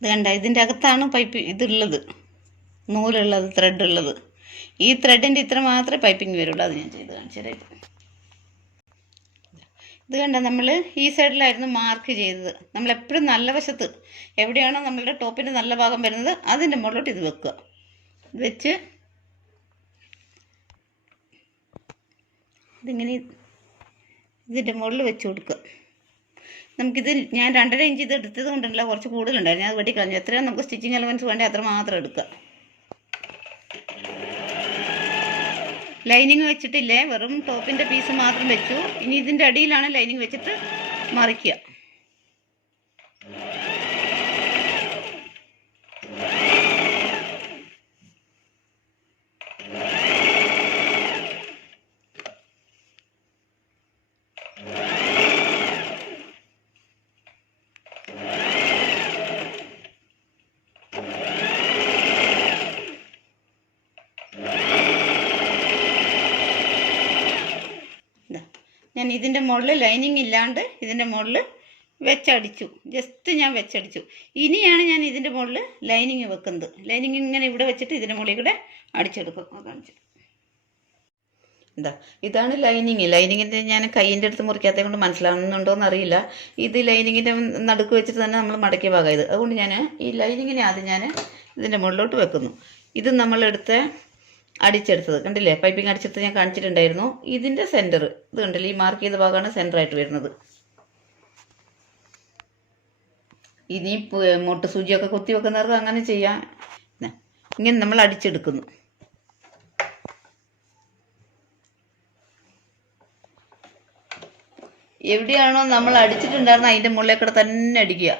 ഇത് കണ്ട, ഇതിൻ്റെ അകത്താണ് പൈപ്പ് ഇതുള്ളത്, നൂലുള്ളത്, ത്രെഡ് ഉള്ളത്. ഈ ത്രെഡിൻ്റെ ഇത്ര മാത്രമേ പൈപ്പിംഗ് വരുള്ളൂ. അത് ഞാൻ ചെയ്ത് കാണിച്ചു തരാം. ഇത് കണ്ട, നമ്മൾ ഈ സൈഡിലായിരുന്നു മാർക്ക് ചെയ്തത്. നമ്മളെപ്പോഴും നല്ല വശത്ത് എവിടെയാണോ നമ്മളുടെ ടോപ്പിൻ്റെ നല്ല ഭാഗം വരുന്നത് അതിൻ്റെ മുകളിലോട്ട് ഇത് വെക്കുക. ഇത് വെച്ച് ഇതിങ്ങനെ ഇതിൻ്റെ മുകളിൽ വെച്ച് കൊടുക്കുക. നമുക്കിത് ഞാൻ 2.5 ഇഞ്ച് ഇത് എടുത്തത് കൊണ്ടല്ല, കുറച്ച് കൂടുതലുണ്ടായിരുന്നു. ഞാൻ അത് വെട്ടിക്കളഞ്ഞു. എത്രയാണ് നമുക്ക് സ്റ്റിച്ചിങ് അലവൻസ് വേണ്ടേ അത്ര മാത്രം എടുക്കുക. ലൈനിങ് വെച്ചിട്ടില്ലേ, വെറും ടോപ്പിൻ്റെ പീസ് മാത്രം വെച്ചു. ഇനി ഇതിൻ്റെ അടിയിലാണ് ലൈനിങ് വെച്ചിട്ട് മറിക്കുക. ഞാൻ ഇതിൻ്റെ മുകളിൽ ലൈനിങ് ഇല്ലാണ്ട് ഇതിൻ്റെ മുകളിൽ വെച്ചടിച്ചു. ജസ്റ്റ് ഞാൻ വെച്ചടിച്ചു. ഇനിയാണ് ഞാൻ ഇതിൻ്റെ മുകളിൽ ലൈനിങ് വെക്കുന്നത്. ലൈനിങ് ഇങ്ങനെ ഇവിടെ വെച്ചിട്ട് ഇതിൻ്റെ മുകളിൽ കൂടെ അടിച്ചെടുക്കും. കാണിച്ചു. ഇതാണ് ലൈനിങ്. ലൈനിങ്ങിൻ്റെ ഞാൻ കൈയിൻ്റെ അടുത്ത് മുറിക്കാത്തത് കൊണ്ട് മനസ്സിലാവുന്നുണ്ടോയെന്ന് അറിയില്ല. ഇത് ലൈനിങ്ങിൻ്റെ നടുക്ക് വെച്ചിട്ട് തന്നെ നമ്മൾ മടക്കിയ ഭാഗം ഇത്. അതുകൊണ്ട് ഞാൻ ഈ ലൈനിങ്ങിനെ ആദ്യം ഞാൻ ഇതിൻ്റെ മുകളിലോട്ട് വെക്കുന്നു. ഇത് നമ്മളെടുത്ത് അടിച്ചെടുത്തത് കണ്ടില്ലേ, പൈപ്പിംഗ് അടിച്ചെടുത്ത് ഞാൻ കാണിച്ചിട്ടുണ്ടായിരുന്നു. ഇതിൻ്റെ സെൻറ്റർ ഇത് കണ്ടില്ലേ, ഈ മാർക്ക് ചെയ്ത ഭാഗമാണ് സെൻറ്ററായിട്ട് വരുന്നത്. ഇനി മുട്ട് സൂചിയൊക്കെ കുത്തി വെക്കുന്നവർക്ക് അങ്ങനെ ചെയ്യാം. ഇങ്ങനെ നമ്മൾ അടിച്ചെടുക്കുന്നു. എവിടെയാണോ നമ്മൾ അടിച്ചിട്ടുണ്ടായിരുന്നത് അതിൻ്റെ മുകളിൽ കൂടെ തന്നെ അടിക്കുക.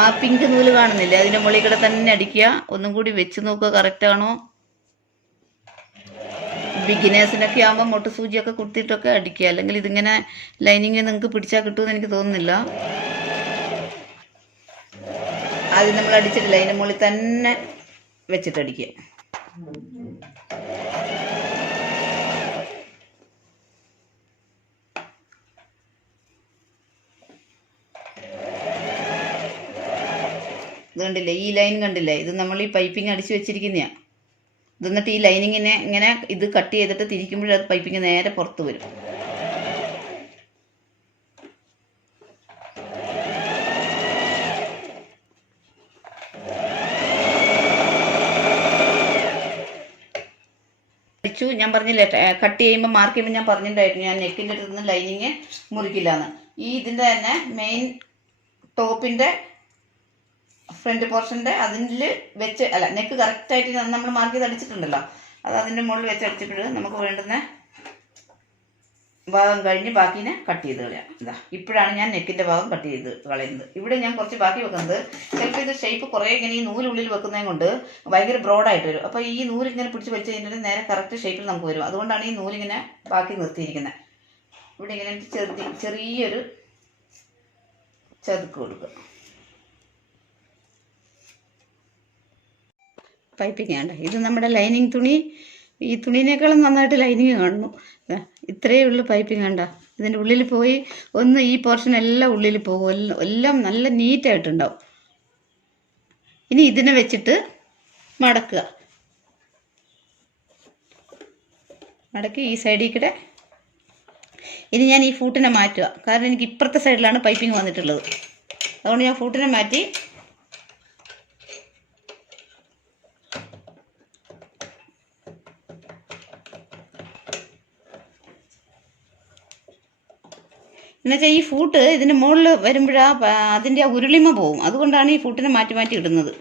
ആ പിങ്ക് നൂല് കാണുന്നില്ലേ, അതിൻ്റെ മുകളിൽ കൂടെ തന്നെ അടിക്കുക. ഒന്നും കൂടി വെച്ച് നോക്കുക കറക്റ്റാണോ. ബിഗിനേഴ്സിനൊക്കെ ആകുമ്പോൾ മുട്ട് സൂചിയൊക്കെ കുത്തിയിട്ടൊക്കെ അടിക്കുക. അല്ലെങ്കിൽ ഇതിങ്ങനെ ലൈനിങ് നിങ്ങൾക്ക് പിടിച്ചാൽ കിട്ടുമെന്ന് എനിക്ക് തോന്നുന്നില്ല. ആദ്യം നമ്മൾ അടിച്ചിട്ടില്ല, അതിൻ്റെ മുകളിൽ തന്നെ വെച്ചിട്ടടിക്കുക. ഇത് കണ്ടില്ലേ, ഈ ലൈൻ കണ്ടില്ലേ, ഇത് നമ്മൾ ഈ പൈപ്പിംഗ് അടിച്ച് വെച്ചിരിക്കുന്നതാണ്. ഇത് എന്നിട്ട് ഈ ലൈനിങ്ങിനെ ഇങ്ങനെ ഇത് കട്ട് ചെയ്തിട്ട് തിരിക്കുമ്പോഴത് പൈപ്പിംഗ് നേരെ പുറത്ത് വരും. അടിച്ചു. ഞാൻ പറഞ്ഞില്ലേ, കട്ട് ചെയ്യുമ്പോൾ മാർക്ക് ചെയ്യുമ്പോൾ ഞാൻ പറഞ്ഞിട്ടുണ്ടായിരുന്നു ഞാൻ നെക്കിൻ്റെ അടുത്ത് നിന്ന് ലൈനിങ് മുറിക്കില്ലാന്ന്. ഈ ഇതിൻ്റെ തന്നെ മെയിൻ ടോപ്പിൻ്റെ ഫ്രണ്ട് പോർഷൻ്റെ അതിൽ വെച്ച് അല്ല, നെക്ക് കറക്റ്റായിട്ട് നമ്മൾ മാർക്ക് ചെയ്ത് അടിച്ചിട്ടുണ്ടല്ലോ, അത് അതിൻ്റെ മുകളിൽ വെച്ച് അടിച്ചിട്ട് നമുക്ക് വേണ്ടുന്ന ഭാഗം കഴിഞ്ഞ് ബാക്കിനെ കട്ട് ചെയ്ത് കളയാം. ഇതാ ഇപ്പോഴാണ് ഞാൻ നെക്കിൻ്റെ ഭാഗം കട്ട് ചെയ്ത് കളയുന്നത്. ഇവിടെ ഞാൻ കുറച്ച് ബാക്കി വെക്കുന്നത്, ചിലപ്പോൾ ഇത് ഷേപ്പ് കുറേ ഇങ്ങനെ ഈ നൂലുള്ളിൽ വെക്കുന്നതും കൊണ്ട് ഭയങ്കര ബ്രോഡായിട്ട് വരും. അപ്പോൾ ഈ നൂലിങ്ങനെ പിടിച്ച് വെച്ച് കഴിഞ്ഞിട്ട് നേരെ കറക്റ്റ് ഷേപ്പിൽ നമുക്ക് വരും. അതുകൊണ്ടാണ് ഈ നൂലിങ്ങനെ ബാക്കി നിർത്തിയിരിക്കുന്നത്. ഇവിടെ ഇങ്ങനെ ചെറിയൊരു ചതുക്ക് കൊടുക്കുക. പൈപ്പിംഗ് വേണ്ട, ഇത് നമ്മുടെ ലൈനിങ് തുണി. ഈ തുണീനേക്കാളും നന്നായിട്ട് ലൈനിങ് കാണുന്നു. ഇത്രയേ ഉള്ളൂ പൈപ്പിംഗ്. കണ്ട, ഇതിൻ്റെ ഉള്ളിൽ പോയി ഒന്ന് ഈ പോർഷൻ എല്ലാം ഉള്ളിൽ പോകും, എല്ലാം നല്ല നീറ്റായിട്ടുണ്ടാവും. ഇനി ഇതിനെ വെച്ചിട്ട് മടക്കുക. മടക്കി ഈ സൈഡിൽ കൂടെ ഇനി ഞാൻ ഈ ഫൂട്ടിനെ മാറ്റുക. കാരണം എനിക്ക് ഇപ്പുറത്തെ സൈഡിലാണ് പൈപ്പിംഗ് വന്നിട്ടുള്ളത്. അതുകൊണ്ട് ഞാൻ ഫൂട്ടിനെ മാറ്റി എന്നുവെച്ചാൽ ഈ ഫൂട്ട് ഇതിൻ്റെ മുകളിൽ വരുമ്പോഴാണ് അതിൻ്റെ ആ ഉരുളിമ പോവും. അതുകൊണ്ടാണ് ഈ ഫൂട്ടിനെ മാറ്റി മാറ്റി ഇടുന്നത്.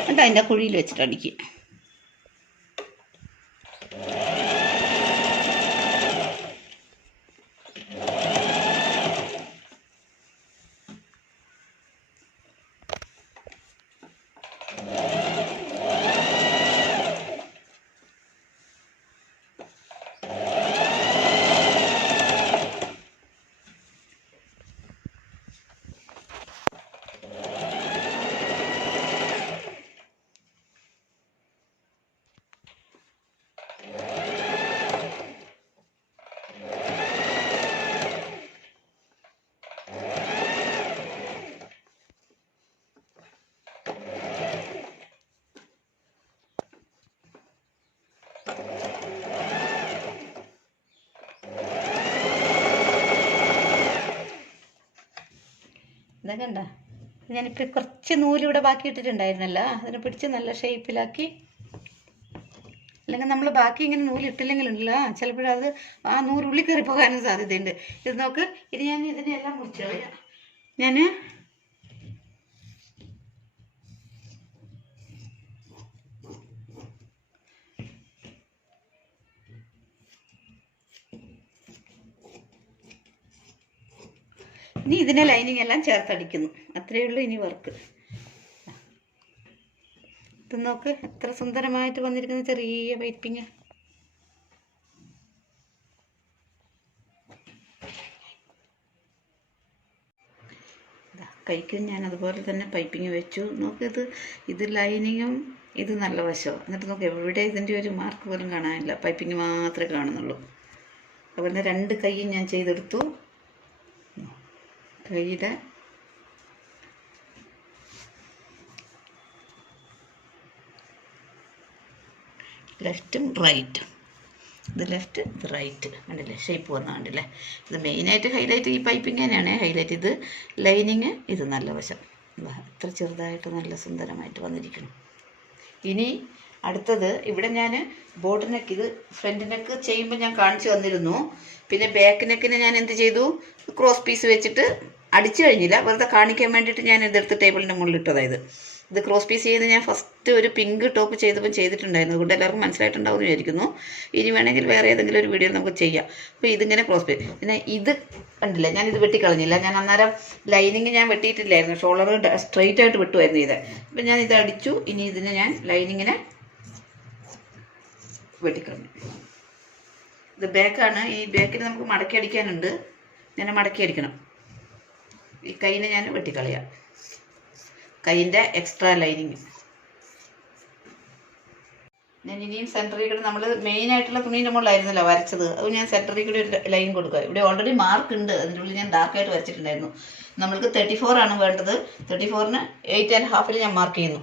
എന്നിട്ട് അതിൻ്റെ കുഴിയിൽ വെച്ചിട്ട് അടിക്കുക. ഇതൊക്കെ കണ്ട, ഞാനിപ്പോൾ കുറച്ച് നൂലിവിടെ ബാക്കി ഇട്ടിട്ടുണ്ടായിരുന്നല്ലോ, അതിനെ പിടിച്ച് നല്ല ഷേപ്പിലാക്കി. അല്ലെങ്കിൽ നമ്മൾ ബാക്കി ഇങ്ങനെ നൂലിട്ടില്ലെങ്കിലുണ്ടല്ലോ ചിലപ്പോഴത് ആ നൂലുള്ളിൽ കയറി പോകാനും സാധ്യതയുണ്ട്. ഇത് നോക്ക്, ഇത് ഞാൻ ഇതിനെല്ലാം മുറിച്ച് കളയാം. ഞാൻ ഇനി ഇതിനെ ലൈനിങ് എല്ലാം ചേർത്തടിക്കുന്നു. അത്രയേ ഉള്ളൂ ഇനി വർക്ക്. ഇത് നോക്ക്, എത്ര സുന്ദരമായിട്ട് വന്നിരിക്കുന്ന ചെറിയ പൈപ്പിങ്. കൈക്കും ഞാൻ അതുപോലെ തന്നെ പൈപ്പിങ് വെച്ചു. നോക്ക്, ഇത് ലൈനിങ്ങും ഇത് നല്ല വശമാണ്. എന്നിട്ട് നോക്ക്, എവിടെ ഇതിൻ്റെ ഒരു മാർക്ക് പോലും കാണാനില്ല, പൈപ്പിങ് മാത്രമേ കാണുന്നുള്ളൂ. അതുപോലെ രണ്ട് കൈയും ഞാൻ ചെയ്തെടുത്തു. കൈയുടെ ലെഫ്റ്റും റൈറ്റും, ഇത് ലെഫ്റ്റ് ഇത് റൈറ്റ്, കണ്ടില്ലേ ഷേപ്പ് വന്ന കണ്ടില്ലേ. ഇത് മെയിനായിട്ട് ഹൈലൈറ്റ് ഈ പൈപ്പിംഗ് തന്നെയാണ് ഹൈലൈറ്റ്. ഇത് ലൈനിങ്, ഇത് നല്ല വശം. എത്ര ചെറുതായിട്ട് നല്ല സുന്ദരമായിട്ട് വന്നിരിക്കണം. ഇനി അടുത്തത് ഇവിടെ ഞാൻ ബോട്ട് നെക്ക്, ഇത് ഫ്രണ്ട് നെക്ക് ചെയ്യുമ്പോൾ ഞാൻ കാണിച്ചു തന്നിരുന്നു. പിന്നെ ബാക്ക് നെക്കിന് ഞാൻ എന്ത് ചെയ്തു, ക്രോസ് പീസ് വെച്ചിട്ട് അടിച്ചു കഴിഞ്ഞില്ല, വെറുതെ കാണിക്കാൻ വേണ്ടിയിട്ട് ഞാൻ ഇതെടുത്ത് ടേബിളിൻ്റെ മുകളിലിട്ടതായത്. ഇത് ക്രോസ് പീസ് ചെയ്ത് ഞാൻ ഫസ്റ്റ് ഒരു പിങ്ക് ടോപ്പ് ചെയ്തപ്പോൾ ചെയ്തിട്ടുണ്ടായിരുന്നു. അതുകൊണ്ട് എല്ലാവർക്കും മനസ്സിലായിട്ടുണ്ടാവും എന്ന് വിചാരിക്കുന്നു. ഇനി വേണമെങ്കിൽ വേറെ ഏതെങ്കിലും ഒരു വീഡിയോ നമുക്ക് ചെയ്യാം. അപ്പോൾ ഇതിങ്ങനെ ക്രോസ് പീസ്. പിന്നെ ഇത് കണ്ടില്ല, ഞാനിത് വെട്ടിക്കളഞ്ഞില്ല. ഞാൻ അന്നേരം ലൈനിങ് ഞാൻ വെട്ടിയിട്ടില്ലായിരുന്നു, ഷോൾഡർ സ്ട്രെയിറ്റ് ആയിട്ട് വെട്ടുമായിരുന്നു ഇത്. അപ്പം ഞാൻ ഇത് അടിച്ചു. ഇനി ഇതിനെ ഞാൻ ലൈനിങ്ങിനെ വെട്ടിക്കളഞ്ഞു. ഇത് ബാക്കാണ്. ഈ ബാക്കിൽ നമുക്ക് മടക്കി അടിക്കാനുണ്ട്. ഞാൻ മടക്കി അടിക്കണം. ഈ കൈയിനെ ഞാൻ വെട്ടിക്കളയാം, കൈയിൻ്റെ എക്സ്ട്രാ ലൈനിങ്. ഞാൻ ഇനിയും സെൻറ്ററിൽ കൂടെ നമ്മൾ മെയിനായിട്ടുള്ള തുണീൻ്റെ മുകളിലായിരുന്നല്ലോ വരച്ചത്, അത് ഞാൻ സെൻറ്ററിൽ കൂടെ ഒരു ലൈൻ കൊടുക്കുക. ഇവിടെ ഓൾറെഡി മാർക്ക് ഉണ്ട്, അതിൻ്റെ ഉള്ളിൽ ഞാൻ ഡാർക്കായിട്ട് വരച്ചിട്ടുണ്ടായിരുന്നു. നമ്മൾക്ക് 34 ആണ് വേണ്ടത്. 34ന് 8.5 ഞാൻ മാർക്ക് ചെയ്യുന്നു.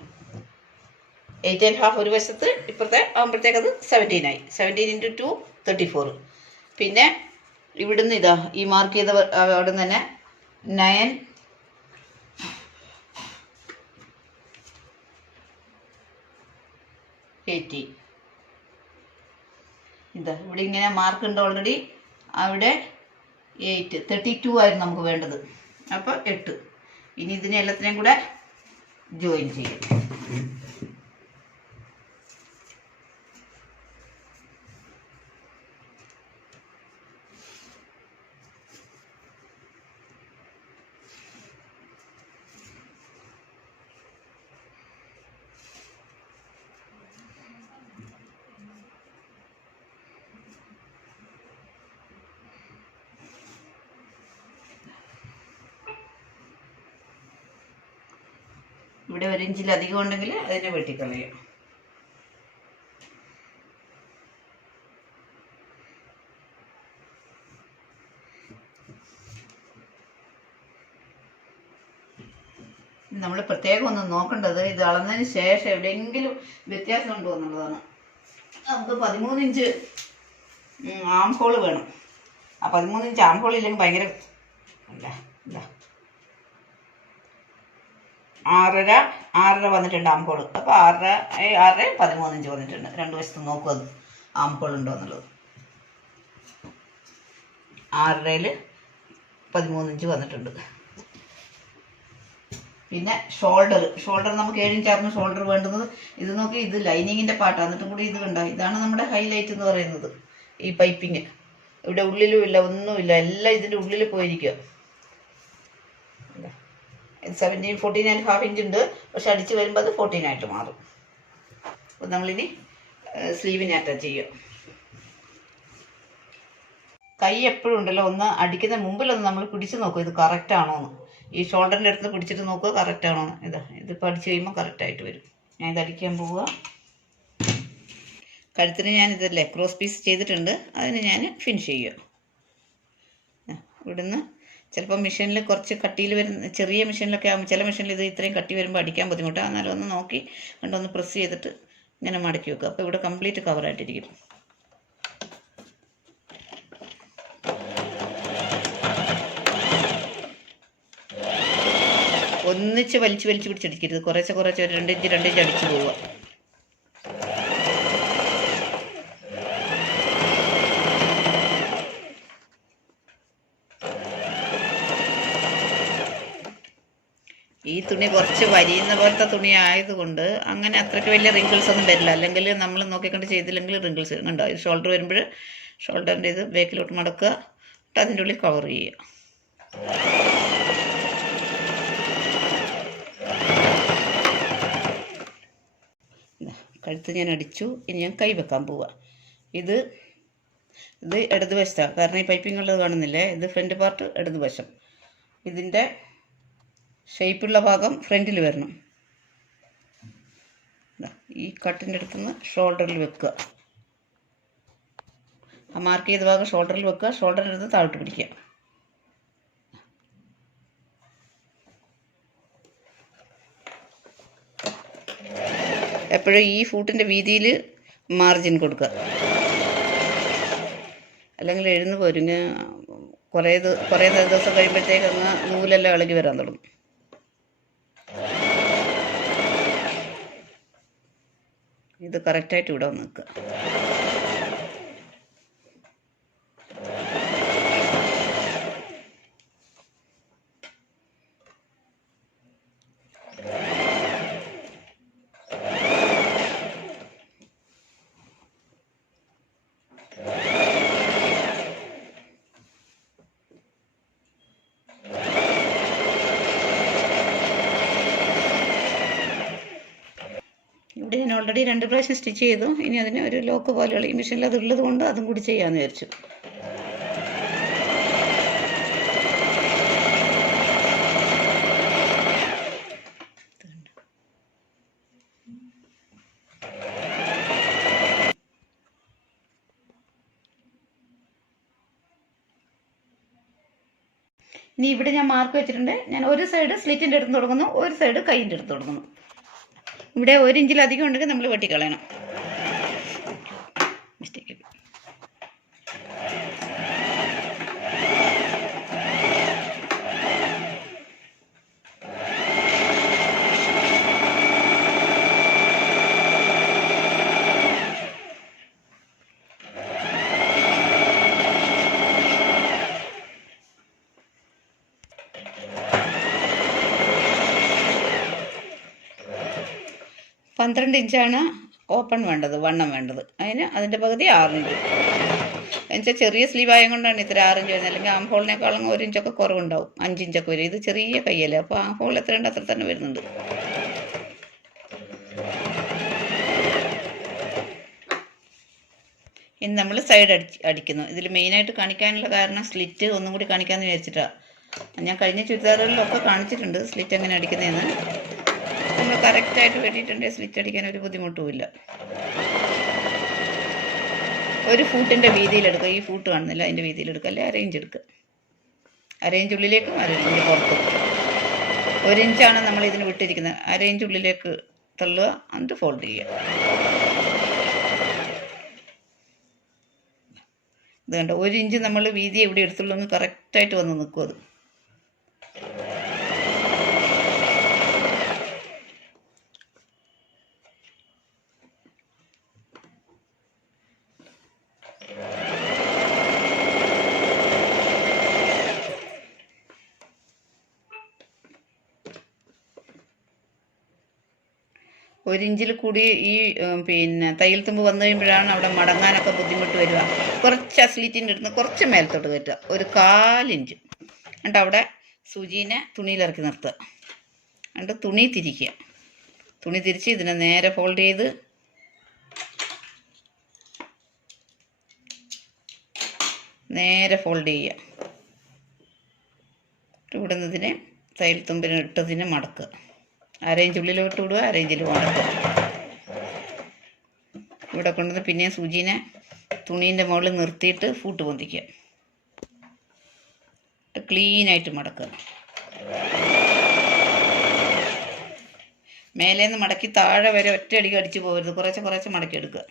8.5 ഒരു വശത്ത്, ഇപ്പുറത്തെ ആകുമ്പോഴത്തേക്കത് 17 ആയി. 17 × 2 34. പിന്നെ ഇവിടുന്ന് ഇതാ ഈ മാർക്ക് ചെയ്ത അവിടെ നിന്ന് തന്നെ 9/80. ഇതാ ഇവിടെ ഇങ്ങനെ മാർക്ക് ഉണ്ട് ഓൾറെഡി. അവിടെ 8 32 ആയിരുന്നു നമുക്ക് വേണ്ടത്. അപ്പോൾ 8. ഇനി ഇതിനെ എല്ലാത്തിനെയും കൂടെ ജോയിൻ ചെയ്യും. ഇവിടെ 1 ഇഞ്ചിലധികം ഉണ്ടെങ്കിൽ അതിനെ വെട്ടിക്കളയും. നമ്മൾ പ്രത്യേകം ഒന്ന് നോക്കേണ്ടത് ഇത് അളന്നതിന് ശേഷം എവിടെയെങ്കിലും വ്യത്യാസം ഉണ്ടോ എന്നുള്ളതാണ്. നമുക്ക് 13 ഇഞ്ച് ആം ഹോൾ വേണം. ആ 13 ഇഞ്ച് ആം ഹോൾ ഇല്ലെങ്കിൽ ഭയങ്കര അല്ല ഇല്ല 6.5 വന്നിട്ടുണ്ട് ആം ഹോൾ. അപ്പോൾ 6 13 ഇഞ്ച് വന്നിട്ടുണ്ട്. 2 വശത്ത് നോക്കും അത് ആം ഹോൾ ഉണ്ടോ എന്നുള്ളത്. 6.5 13 ഇഞ്ച് വന്നിട്ടുണ്ട്. പിന്നെ ഷോൾഡർ നമുക്ക് 7 ഇഞ്ചായിരുന്നു ഷോൾഡർ വേണ്ടുന്നത്. ഇത് നോക്കി, ഇത് ലൈനിങ്ങിൻ്റെ പാട്ടാണ്. എന്നിട്ടും കൂടി ഇത് കണ്ട, ഇതാണ് നമ്മുടെ ഹൈലൈറ്റ് എന്ന് പറയുന്നത്. ഈ പൈപ്പിങ് ഇവിടെ ഉള്ളിലും ഇല്ല, ഒന്നുമില്ല, എല്ലാം ഇതിൻ്റെ ഉള്ളിൽ പോയിരിക്കുക. 14.5 ഇഞ്ച് ഉണ്ട്, പക്ഷെ അടിച്ച് വരുമ്പോൾ അത് 14 ആയിട്ട് മാറും. അപ്പോൾ നമ്മളിനി സ്ലീവിനെ അറ്റാച്ച് ചെയ്യുക. കൈ എപ്പോഴും ഉണ്ടല്ലോ, ഒന്ന് അടിക്കുന്ന മുമ്പിലൊന്ന് നമ്മൾ പിടിച്ച് നോക്കുക ഇത് കറക്റ്റ് ആണോ എന്ന്. ഈ ഷോൾഡറിൻ്റെ അടുത്ത് പിടിച്ചിട്ട് നോക്കുക കറക്റ്റ് ആണോ എന്ന്. ഇതിപ്പോൾ അടിച്ച് കഴിയുമ്പോൾ കറക്റ്റായിട്ട് വരും. ഞാൻ ഇത് അടിക്കാൻ പോവുക. കഴുത്തിന് ഞാൻ ഇതല്ലേ ക്രോസ് പീസ് ചെയ്തിട്ടുണ്ട്, അതിന് ഞാൻ ഫിനിഷ് ചെയ്യുക. ഇവിടുന്ന് ചിലപ്പോൾ മെഷീനിൽ കുറച്ച് കട്ടിയിൽ വരുന്ന ചെറിയ മെഷീനിലൊക്കെ ആകുമ്പോൾ, ചില മെഷീനിൽ ഇത് ഇത്രയും കട്ടി വരുമ്പോൾ അടിക്കാൻ ബുദ്ധിമുട്ടാണ്. എന്നാലും ഒന്ന് നോക്കി കണ്ടൊന്ന് പ്രസ് ചെയ്തിട്ട് ഇങ്ങനെ മടക്കി വെക്കുക. അപ്പോൾ ഇവിടെ കംപ്ലീറ്റ് കവറായിട്ടിരിക്കും. ഒന്നിച്ച് വലിച്ച് പിടിച്ചടിക്കരുത്. കുറേശ്ശെ ഒരു 2 ഇഞ്ച് അടിച്ചു പോവുക. ഈ തുണി കുറച്ച് വരിയുന്ന പോലത്തെ തുണി ആയതുകൊണ്ട് അങ്ങനെ അത്രയ്ക്ക് വലിയ റിങ്കിൾസ് ഒന്നും വരില്ല. അല്ലെങ്കിൽ നമ്മൾ നോക്കിക്കൊണ്ട് ചെയ്തില്ലെങ്കിൽ റിങ്കിൾസ് കണ്ടോ. ഇത് ഷോൾഡർ വരുമ്പോൾ ഷോൾഡറിൻ്റെ ഇത് ബാക്കിലോട്ട് മടക്കുക, എന്നിട്ട് അതിൻ്റെ ഉള്ളിൽ കവർ ചെയ്യുക. കഴുത്ത് ഞാൻ അടിച്ചു. ഇനി ഞാൻ കൈ വെക്കാൻ പോവുക. ഇത് ഇടതുവശത്താണ്, കാരണം ഈ പൈപ്പിംഗ് ഉള്ളത് കാണുന്നില്ലേ. ഇത് ഫ്രണ്ട് പാർട്ട് ഇടതുവശം. ഇതിൻ്റെ ഷേപ്പുള്ള ഭാഗം ഫ്രണ്ടിൽ വരണം. ഈ കട്ടിൻ്റെ അടുത്തുനിന്ന് ഷോൾഡറിൽ വെക്കുക. ആ മാർക്ക് ചെയ്ത ഭാഗം ഷോൾഡറിൽ വെക്കുക. ഷോൾഡറിൻ്റെ അടുത്ത് താഴോട്ട് പിടിക്കുക. എപ്പോഴും ഈ ഫൂട്ടിൻ്റെ വീതിയിൽ മാർജിൻ കൊടുക്കുക, അല്ലെങ്കിൽ എഴുന്ന് പോരും. കുറേ ദിവസം കഴിയുമ്പോഴത്തേക്ക് അങ്ങ് നൂലെല്ലാം ഇളകി വരാൻ തുടങ്ങും. ഇത് കറക്റ്റായിട്ട് ഇവിടെ വന്ന് നിൽക്കുക. ഇവിടെ ഞാൻ ഓൾറെഡി 2 പ്രാവശ്യം സ്റ്റിച്ച് ചെയ്തു. ഇനി അതിന് ഒരു ലോക്ക് പോലെയുള്ള ഈ മെഷീനിൽ അതുള്ളത് കൊണ്ട് അതും കൂടി ചെയ്യാമെന്ന് വിചാരിച്ചു. ഇനി ഇവിടെ ഞാൻ മാർക്ക് വെച്ചിട്ടുണ്ട്. ഞാൻ ഒരു സൈഡ് സ്ലിറ്റിൻ്റെ അടുത്ത് തുടങ്ങുന്നു, ഒരു സൈഡ് കൈയിൻ്റെ അടുത്ത് തുടങ്ങുന്നു. ഇവിടെ 1 ഇഞ്ചിലധികം ഉണ്ടെങ്കിൽ നമ്മൾ വെട്ടിക്കളയണം. മിസ്റ്റേക്ക്. പന്ത്രണ്ട് ഇഞ്ചാണ് ഓപ്പൺ വേണ്ടത്, വണ്ണം വേണ്ടത്. അതിൻ്റെ പകുതി 6 ഇഞ്ച്. എന്നുവെച്ചാൽ ചെറിയ സ്ലീവായത് കൊണ്ടാണ് ഇത്ര 6 ഇഞ്ച് വരുന്നത്. അല്ലെങ്കിൽ ആം ഹോളിനേക്കാളും 1 ഇഞ്ചൊക്കെ കുറവുണ്ടാവും, 5 ഇഞ്ചൊക്കെ വരും. ഇത് ചെറിയ കയ്യല്ലേ, അപ്പോൾ ആം ഹോൾ എത്രയുണ്ട് അത്ര തന്നെ വരുന്നുണ്ട്. ഇനി നമ്മൾ സൈഡ് അടിക്കുന്നു. ഇതിൽ മെയിനായിട്ട് കാണിക്കാനുള്ള കാരണം സ്ലിറ്റ് ഒന്നും കൂടി കാണിക്കാമെന്ന് വിചാരിച്ചിട്ടാണ്. ഞാൻ കഴിഞ്ഞ ചുരിദാറുകളിലൊക്കെ കാണിച്ചിട്ടുണ്ട് സ്ലിറ്റ് എങ്ങനെ അടിക്കുന്നതെന്ന്. നമ്മൾ കറക്റ്റായിട്ട് വെട്ടിയിട്ടുണ്ടെങ്കിൽ സ്ലിറ്റ് അടിക്കാൻ ഒരു ബുദ്ധിമുട്ടുമില്ല. ഒരു ഫൂട്ടിൻ്റെ വീതിയിലെടുക്കുക. ഈ ഫൂട്ട് കാണുന്നില്ല, അതിൻ്റെ വീതിയിലെടുക്കുക. അല്ലെ അരയിഞ്ച് എടുക്കുക. അരയിഞ്ച് ഉള്ളിലേക്കും അരയിഞ്ച് പുറത്തും. 1 ഇഞ്ചാണ് നമ്മൾ ഇതിന് വിട്ടിരിക്കുന്നത്. അരയിഞ്ച് ഉള്ളിലേക്ക് തള്ളുക, എന്നിട്ട് ഫോൾഡ് ചെയ്യുക. ഇത് കണ്ടോ, 1 ഇഞ്ച് നമ്മൾ വീതി എവിടെ എടുത്തുള്ളൂ എന്ന് കറക്റ്റായിട്ട് വന്ന് നിൽക്കും. അത് ഒരു ഇഞ്ചിൽ കൂടി ഈ തയ്യൽ തുമ്പ് വന്നു കഴിയുമ്പോഴാണ് അവിടെ മടങ്ങാനൊക്കെ ബുദ്ധിമുട്ട് വരിക. കുറച്ച് സ്ലിറ്റിൻ്റെ അടുത്ത് കുറച്ച് മേലത്തോട്ട് കയറ്റുക, ഒരു 1/4 ഇഞ്ച്. എന്നിട്ട് അവിടെ സൂചീനെ തുണിയിലിറക്കി നിർത്തുക. എന്നിട്ട് തുണി തിരിക്കുക. തുണി തിരിച്ച് ഇതിനെ നേരെ ഫോൾഡ് ചെയ്ത് നേരെ ഫോൾഡ് ചെയ്യുക. ഇവിടെ നിന്ന് ഇതിനെ തയ്യൽ തുമ്പിന് ഇട്ടതിനെ മടക്കുക. അരയിഞ്ച് ഉള്ളിലോട്ട് വിടുക, അരയിഞ്ചിൽ മടക്കുക. ഇവിടെ കൊണ്ടുവന്ന് പിന്നെയും സൂചീനെ തുണീൻ്റെ മുകളിൽ നിർത്തിയിട്ട് ഫൂട്ട് പൊന്തിക്കുക. ക്ലീനായിട്ട് മടക്കുക. മേലേന്ന് മടക്കി താഴെ വരെ ഒറ്റയടിക്ക് അടിച്ചു പോകരുത്, കുറേശ്ശെ കുറേശ്ശെ മടക്കി എടുക്കുക.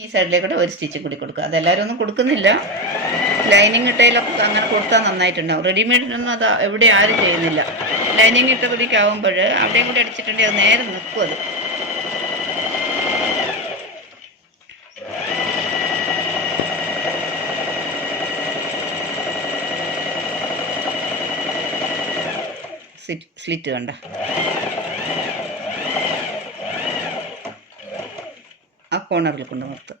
ഈ സൈഡിലേക്കൂടെ ഒരു സ്റ്റിച്ച് കൂടി കൊടുക്കുക. അതെല്ലാവരും ഒന്നും കൊടുക്കുന്നില്ല. ലൈനിങ് ഇട്ടതിലൊക്കെ അങ്ങനെ കൊടുത്താൽ നന്നായിട്ടുണ്ടാവും. റെഡിമെയ്ഡിനൊന്നും അത് എവിടെ ആരും ചെയ്യുന്നില്ല. ലൈനിങ് ഇട്ട തുണിക്കാവുമ്പോൾ അവിടെയും കൂടി അടിച്ചിട്ടുണ്ടെങ്കിൽ അത് നേരെ നിൽക്കും. അത് സ്ലിറ്റ് കണ്ട ആ കോർണറിൽ കൊണ്ട് നിർത്തുക.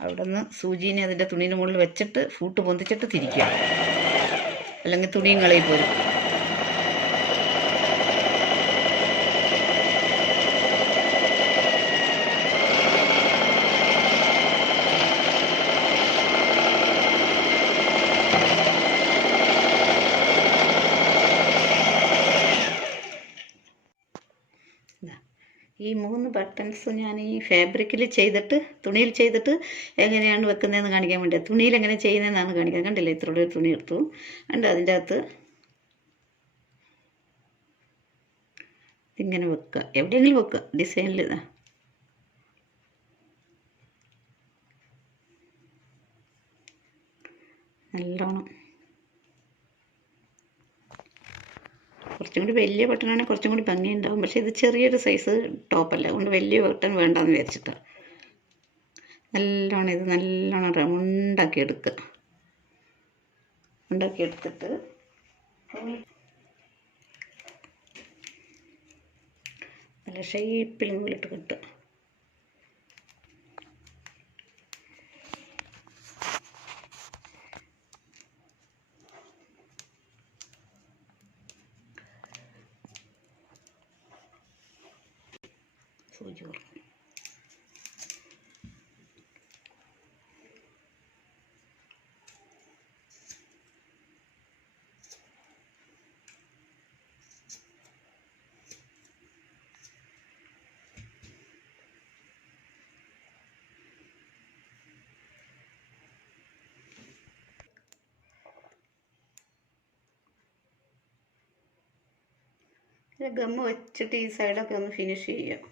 അവിടെ നിന്ന് സൂചീനെ അതിൻ്റെ തുണീൻ്റെ മുകളിൽ വെച്ചിട്ട് ഫൂട്ട് പൊന്തിച്ചിട്ട് തിരിക്കുക, അല്ലെങ്കിൽ തുണിയും കളയിൽ പോരും. ഈ 3 ബട്ടൺസ് ഞാൻ ഈ ഫാബ്രിക്കിൽ ചെയ്തിട്ട് തുണിയിൽ ചെയ്തിട്ട് എങ്ങനെയാണ് വെക്കുന്നതെന്ന് കാണിക്കാൻ വേണ്ടി, തുണിയിൽ എങ്ങനെ ചെയ്യുന്നതെന്നാണ് കാണിക്കാൻ. കണ്ടില്ലേ, ഇത്രയുള്ള ഒരു തുണി എടുത്തു, ഉണ്ട് അതിൻ്റെ അകത്ത് ഇങ്ങനെ വെക്കുക, എവിടെയെങ്കിലും വെക്കുക, ഡിസൈനിൽ ഇതാ. നല്ലോണം കുറച്ചും കൂടി വലിയ ബട്ടണാണെങ്കിൽ കുറച്ചും കൂടി ഭംഗിയുണ്ടാവും. പക്ഷേ ഇത് ചെറിയൊരു സൈസ് ടോപ്പല്ല, അതുകൊണ്ട് വലിയ ബട്ടൺ വേണ്ടാന്ന് വിചാരിച്ചിട്ടാണ്. നല്ലോണം ഇത് നല്ലോണം റൗണ്ടാക്കി എടുക്കുക. ഉണ്ടാക്കിയെടുത്തിട്ട് നല്ല ഷേപ്പിൽ നൂലിട്ട് കിട്ടും. സൂചി കുറക്കും. ഗമ്മ് വെച്ചിട്ട് ഈ സൈഡൊക്കെ ഒന്ന് ഫിനിഷ് ചെയ്യാം.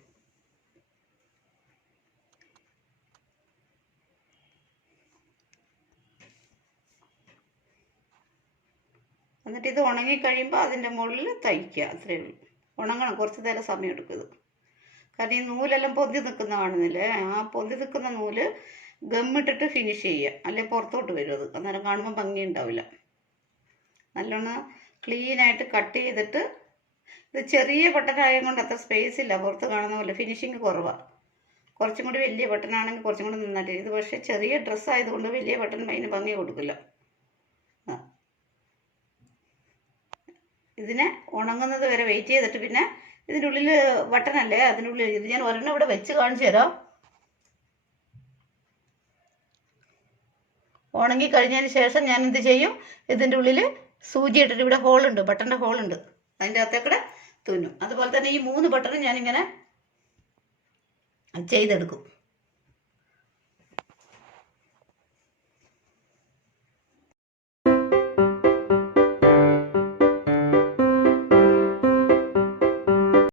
എന്നിട്ട് ഇത് ഉണങ്ങിക്കഴിയുമ്പോൾ അതിൻ്റെ മുകളിൽ തയ്ക്കുക. അത്രയേ ഉള്ളൂ. ഉണങ്ങണം, കുറച്ച് നേരം സമയം എടുക്കും ഇത്. കാരണം ഈ നൂലെല്ലാം പൊന്തി നിൽക്കുന്ന കാണുന്നില്ലേ, ആ പൊന്തി നിൽക്കുന്ന നൂല് ഗമ്മിട്ടിട്ട് ഫിനിഷ് ചെയ്യുക, അല്ലെങ്കിൽ പുറത്തോട്ട് വരും അത്. അന്നേരം കാണുമ്പോൾ ഭംഗി ഉണ്ടാവില്ല. നല്ലോണം ക്ലീനായിട്ട് കട്ട് ചെയ്തിട്ട്, ഇത് ചെറിയ ബട്ടനായത് കൊണ്ട് അത്ര സ്പേസ് ഇല്ല, പുറത്ത് കാണുന്ന പോലെ ഫിനിഷിങ് കുറവാണ്. കുറച്ചും കൂടി വലിയ ബട്ടനാണെങ്കിൽ കുറച്ചും കൂടി നന്നായിട്ട്. ഇത് പക്ഷേ ചെറിയ ഡ്രസ്സ് ആയതുകൊണ്ട് വലിയ ബട്ടൺ അതിന് ഭംഗി കൊടുക്കില്ല. ഇതിനെ ഉണങ്ങുന്നത് വരെ വെയിറ്റ് ചെയ്തിട്ട് പിന്നെ ഇതിൻ്റെ ഉള്ളിൽ ബട്ടനല്ലേ, അതിൻ്റെ ഉള്ളിൽ ഇത് ഞാൻ ഒരെണ്ണം ഇവിടെ വെച്ച് കാണിച്ചു തരാം. ഉണങ്ങി കഴിഞ്ഞതിന് ശേഷം ഞാൻ എന്ത് ചെയ്യും, ഇതിൻ്റെ ഉള്ളിൽ സൂചി ഇട്ടിട്ട് ഇവിടെ ഹോളുണ്ട്, ബട്ടൻ്റെ ഹോളുണ്ട്, അതിൻ്റെ അകത്തേക്കൂടെ തുന്നും. അതുപോലെ തന്നെ ഈ 3 ബട്ടണും ഞാനിങ്ങനെ ചെയ്തെടുക്കും.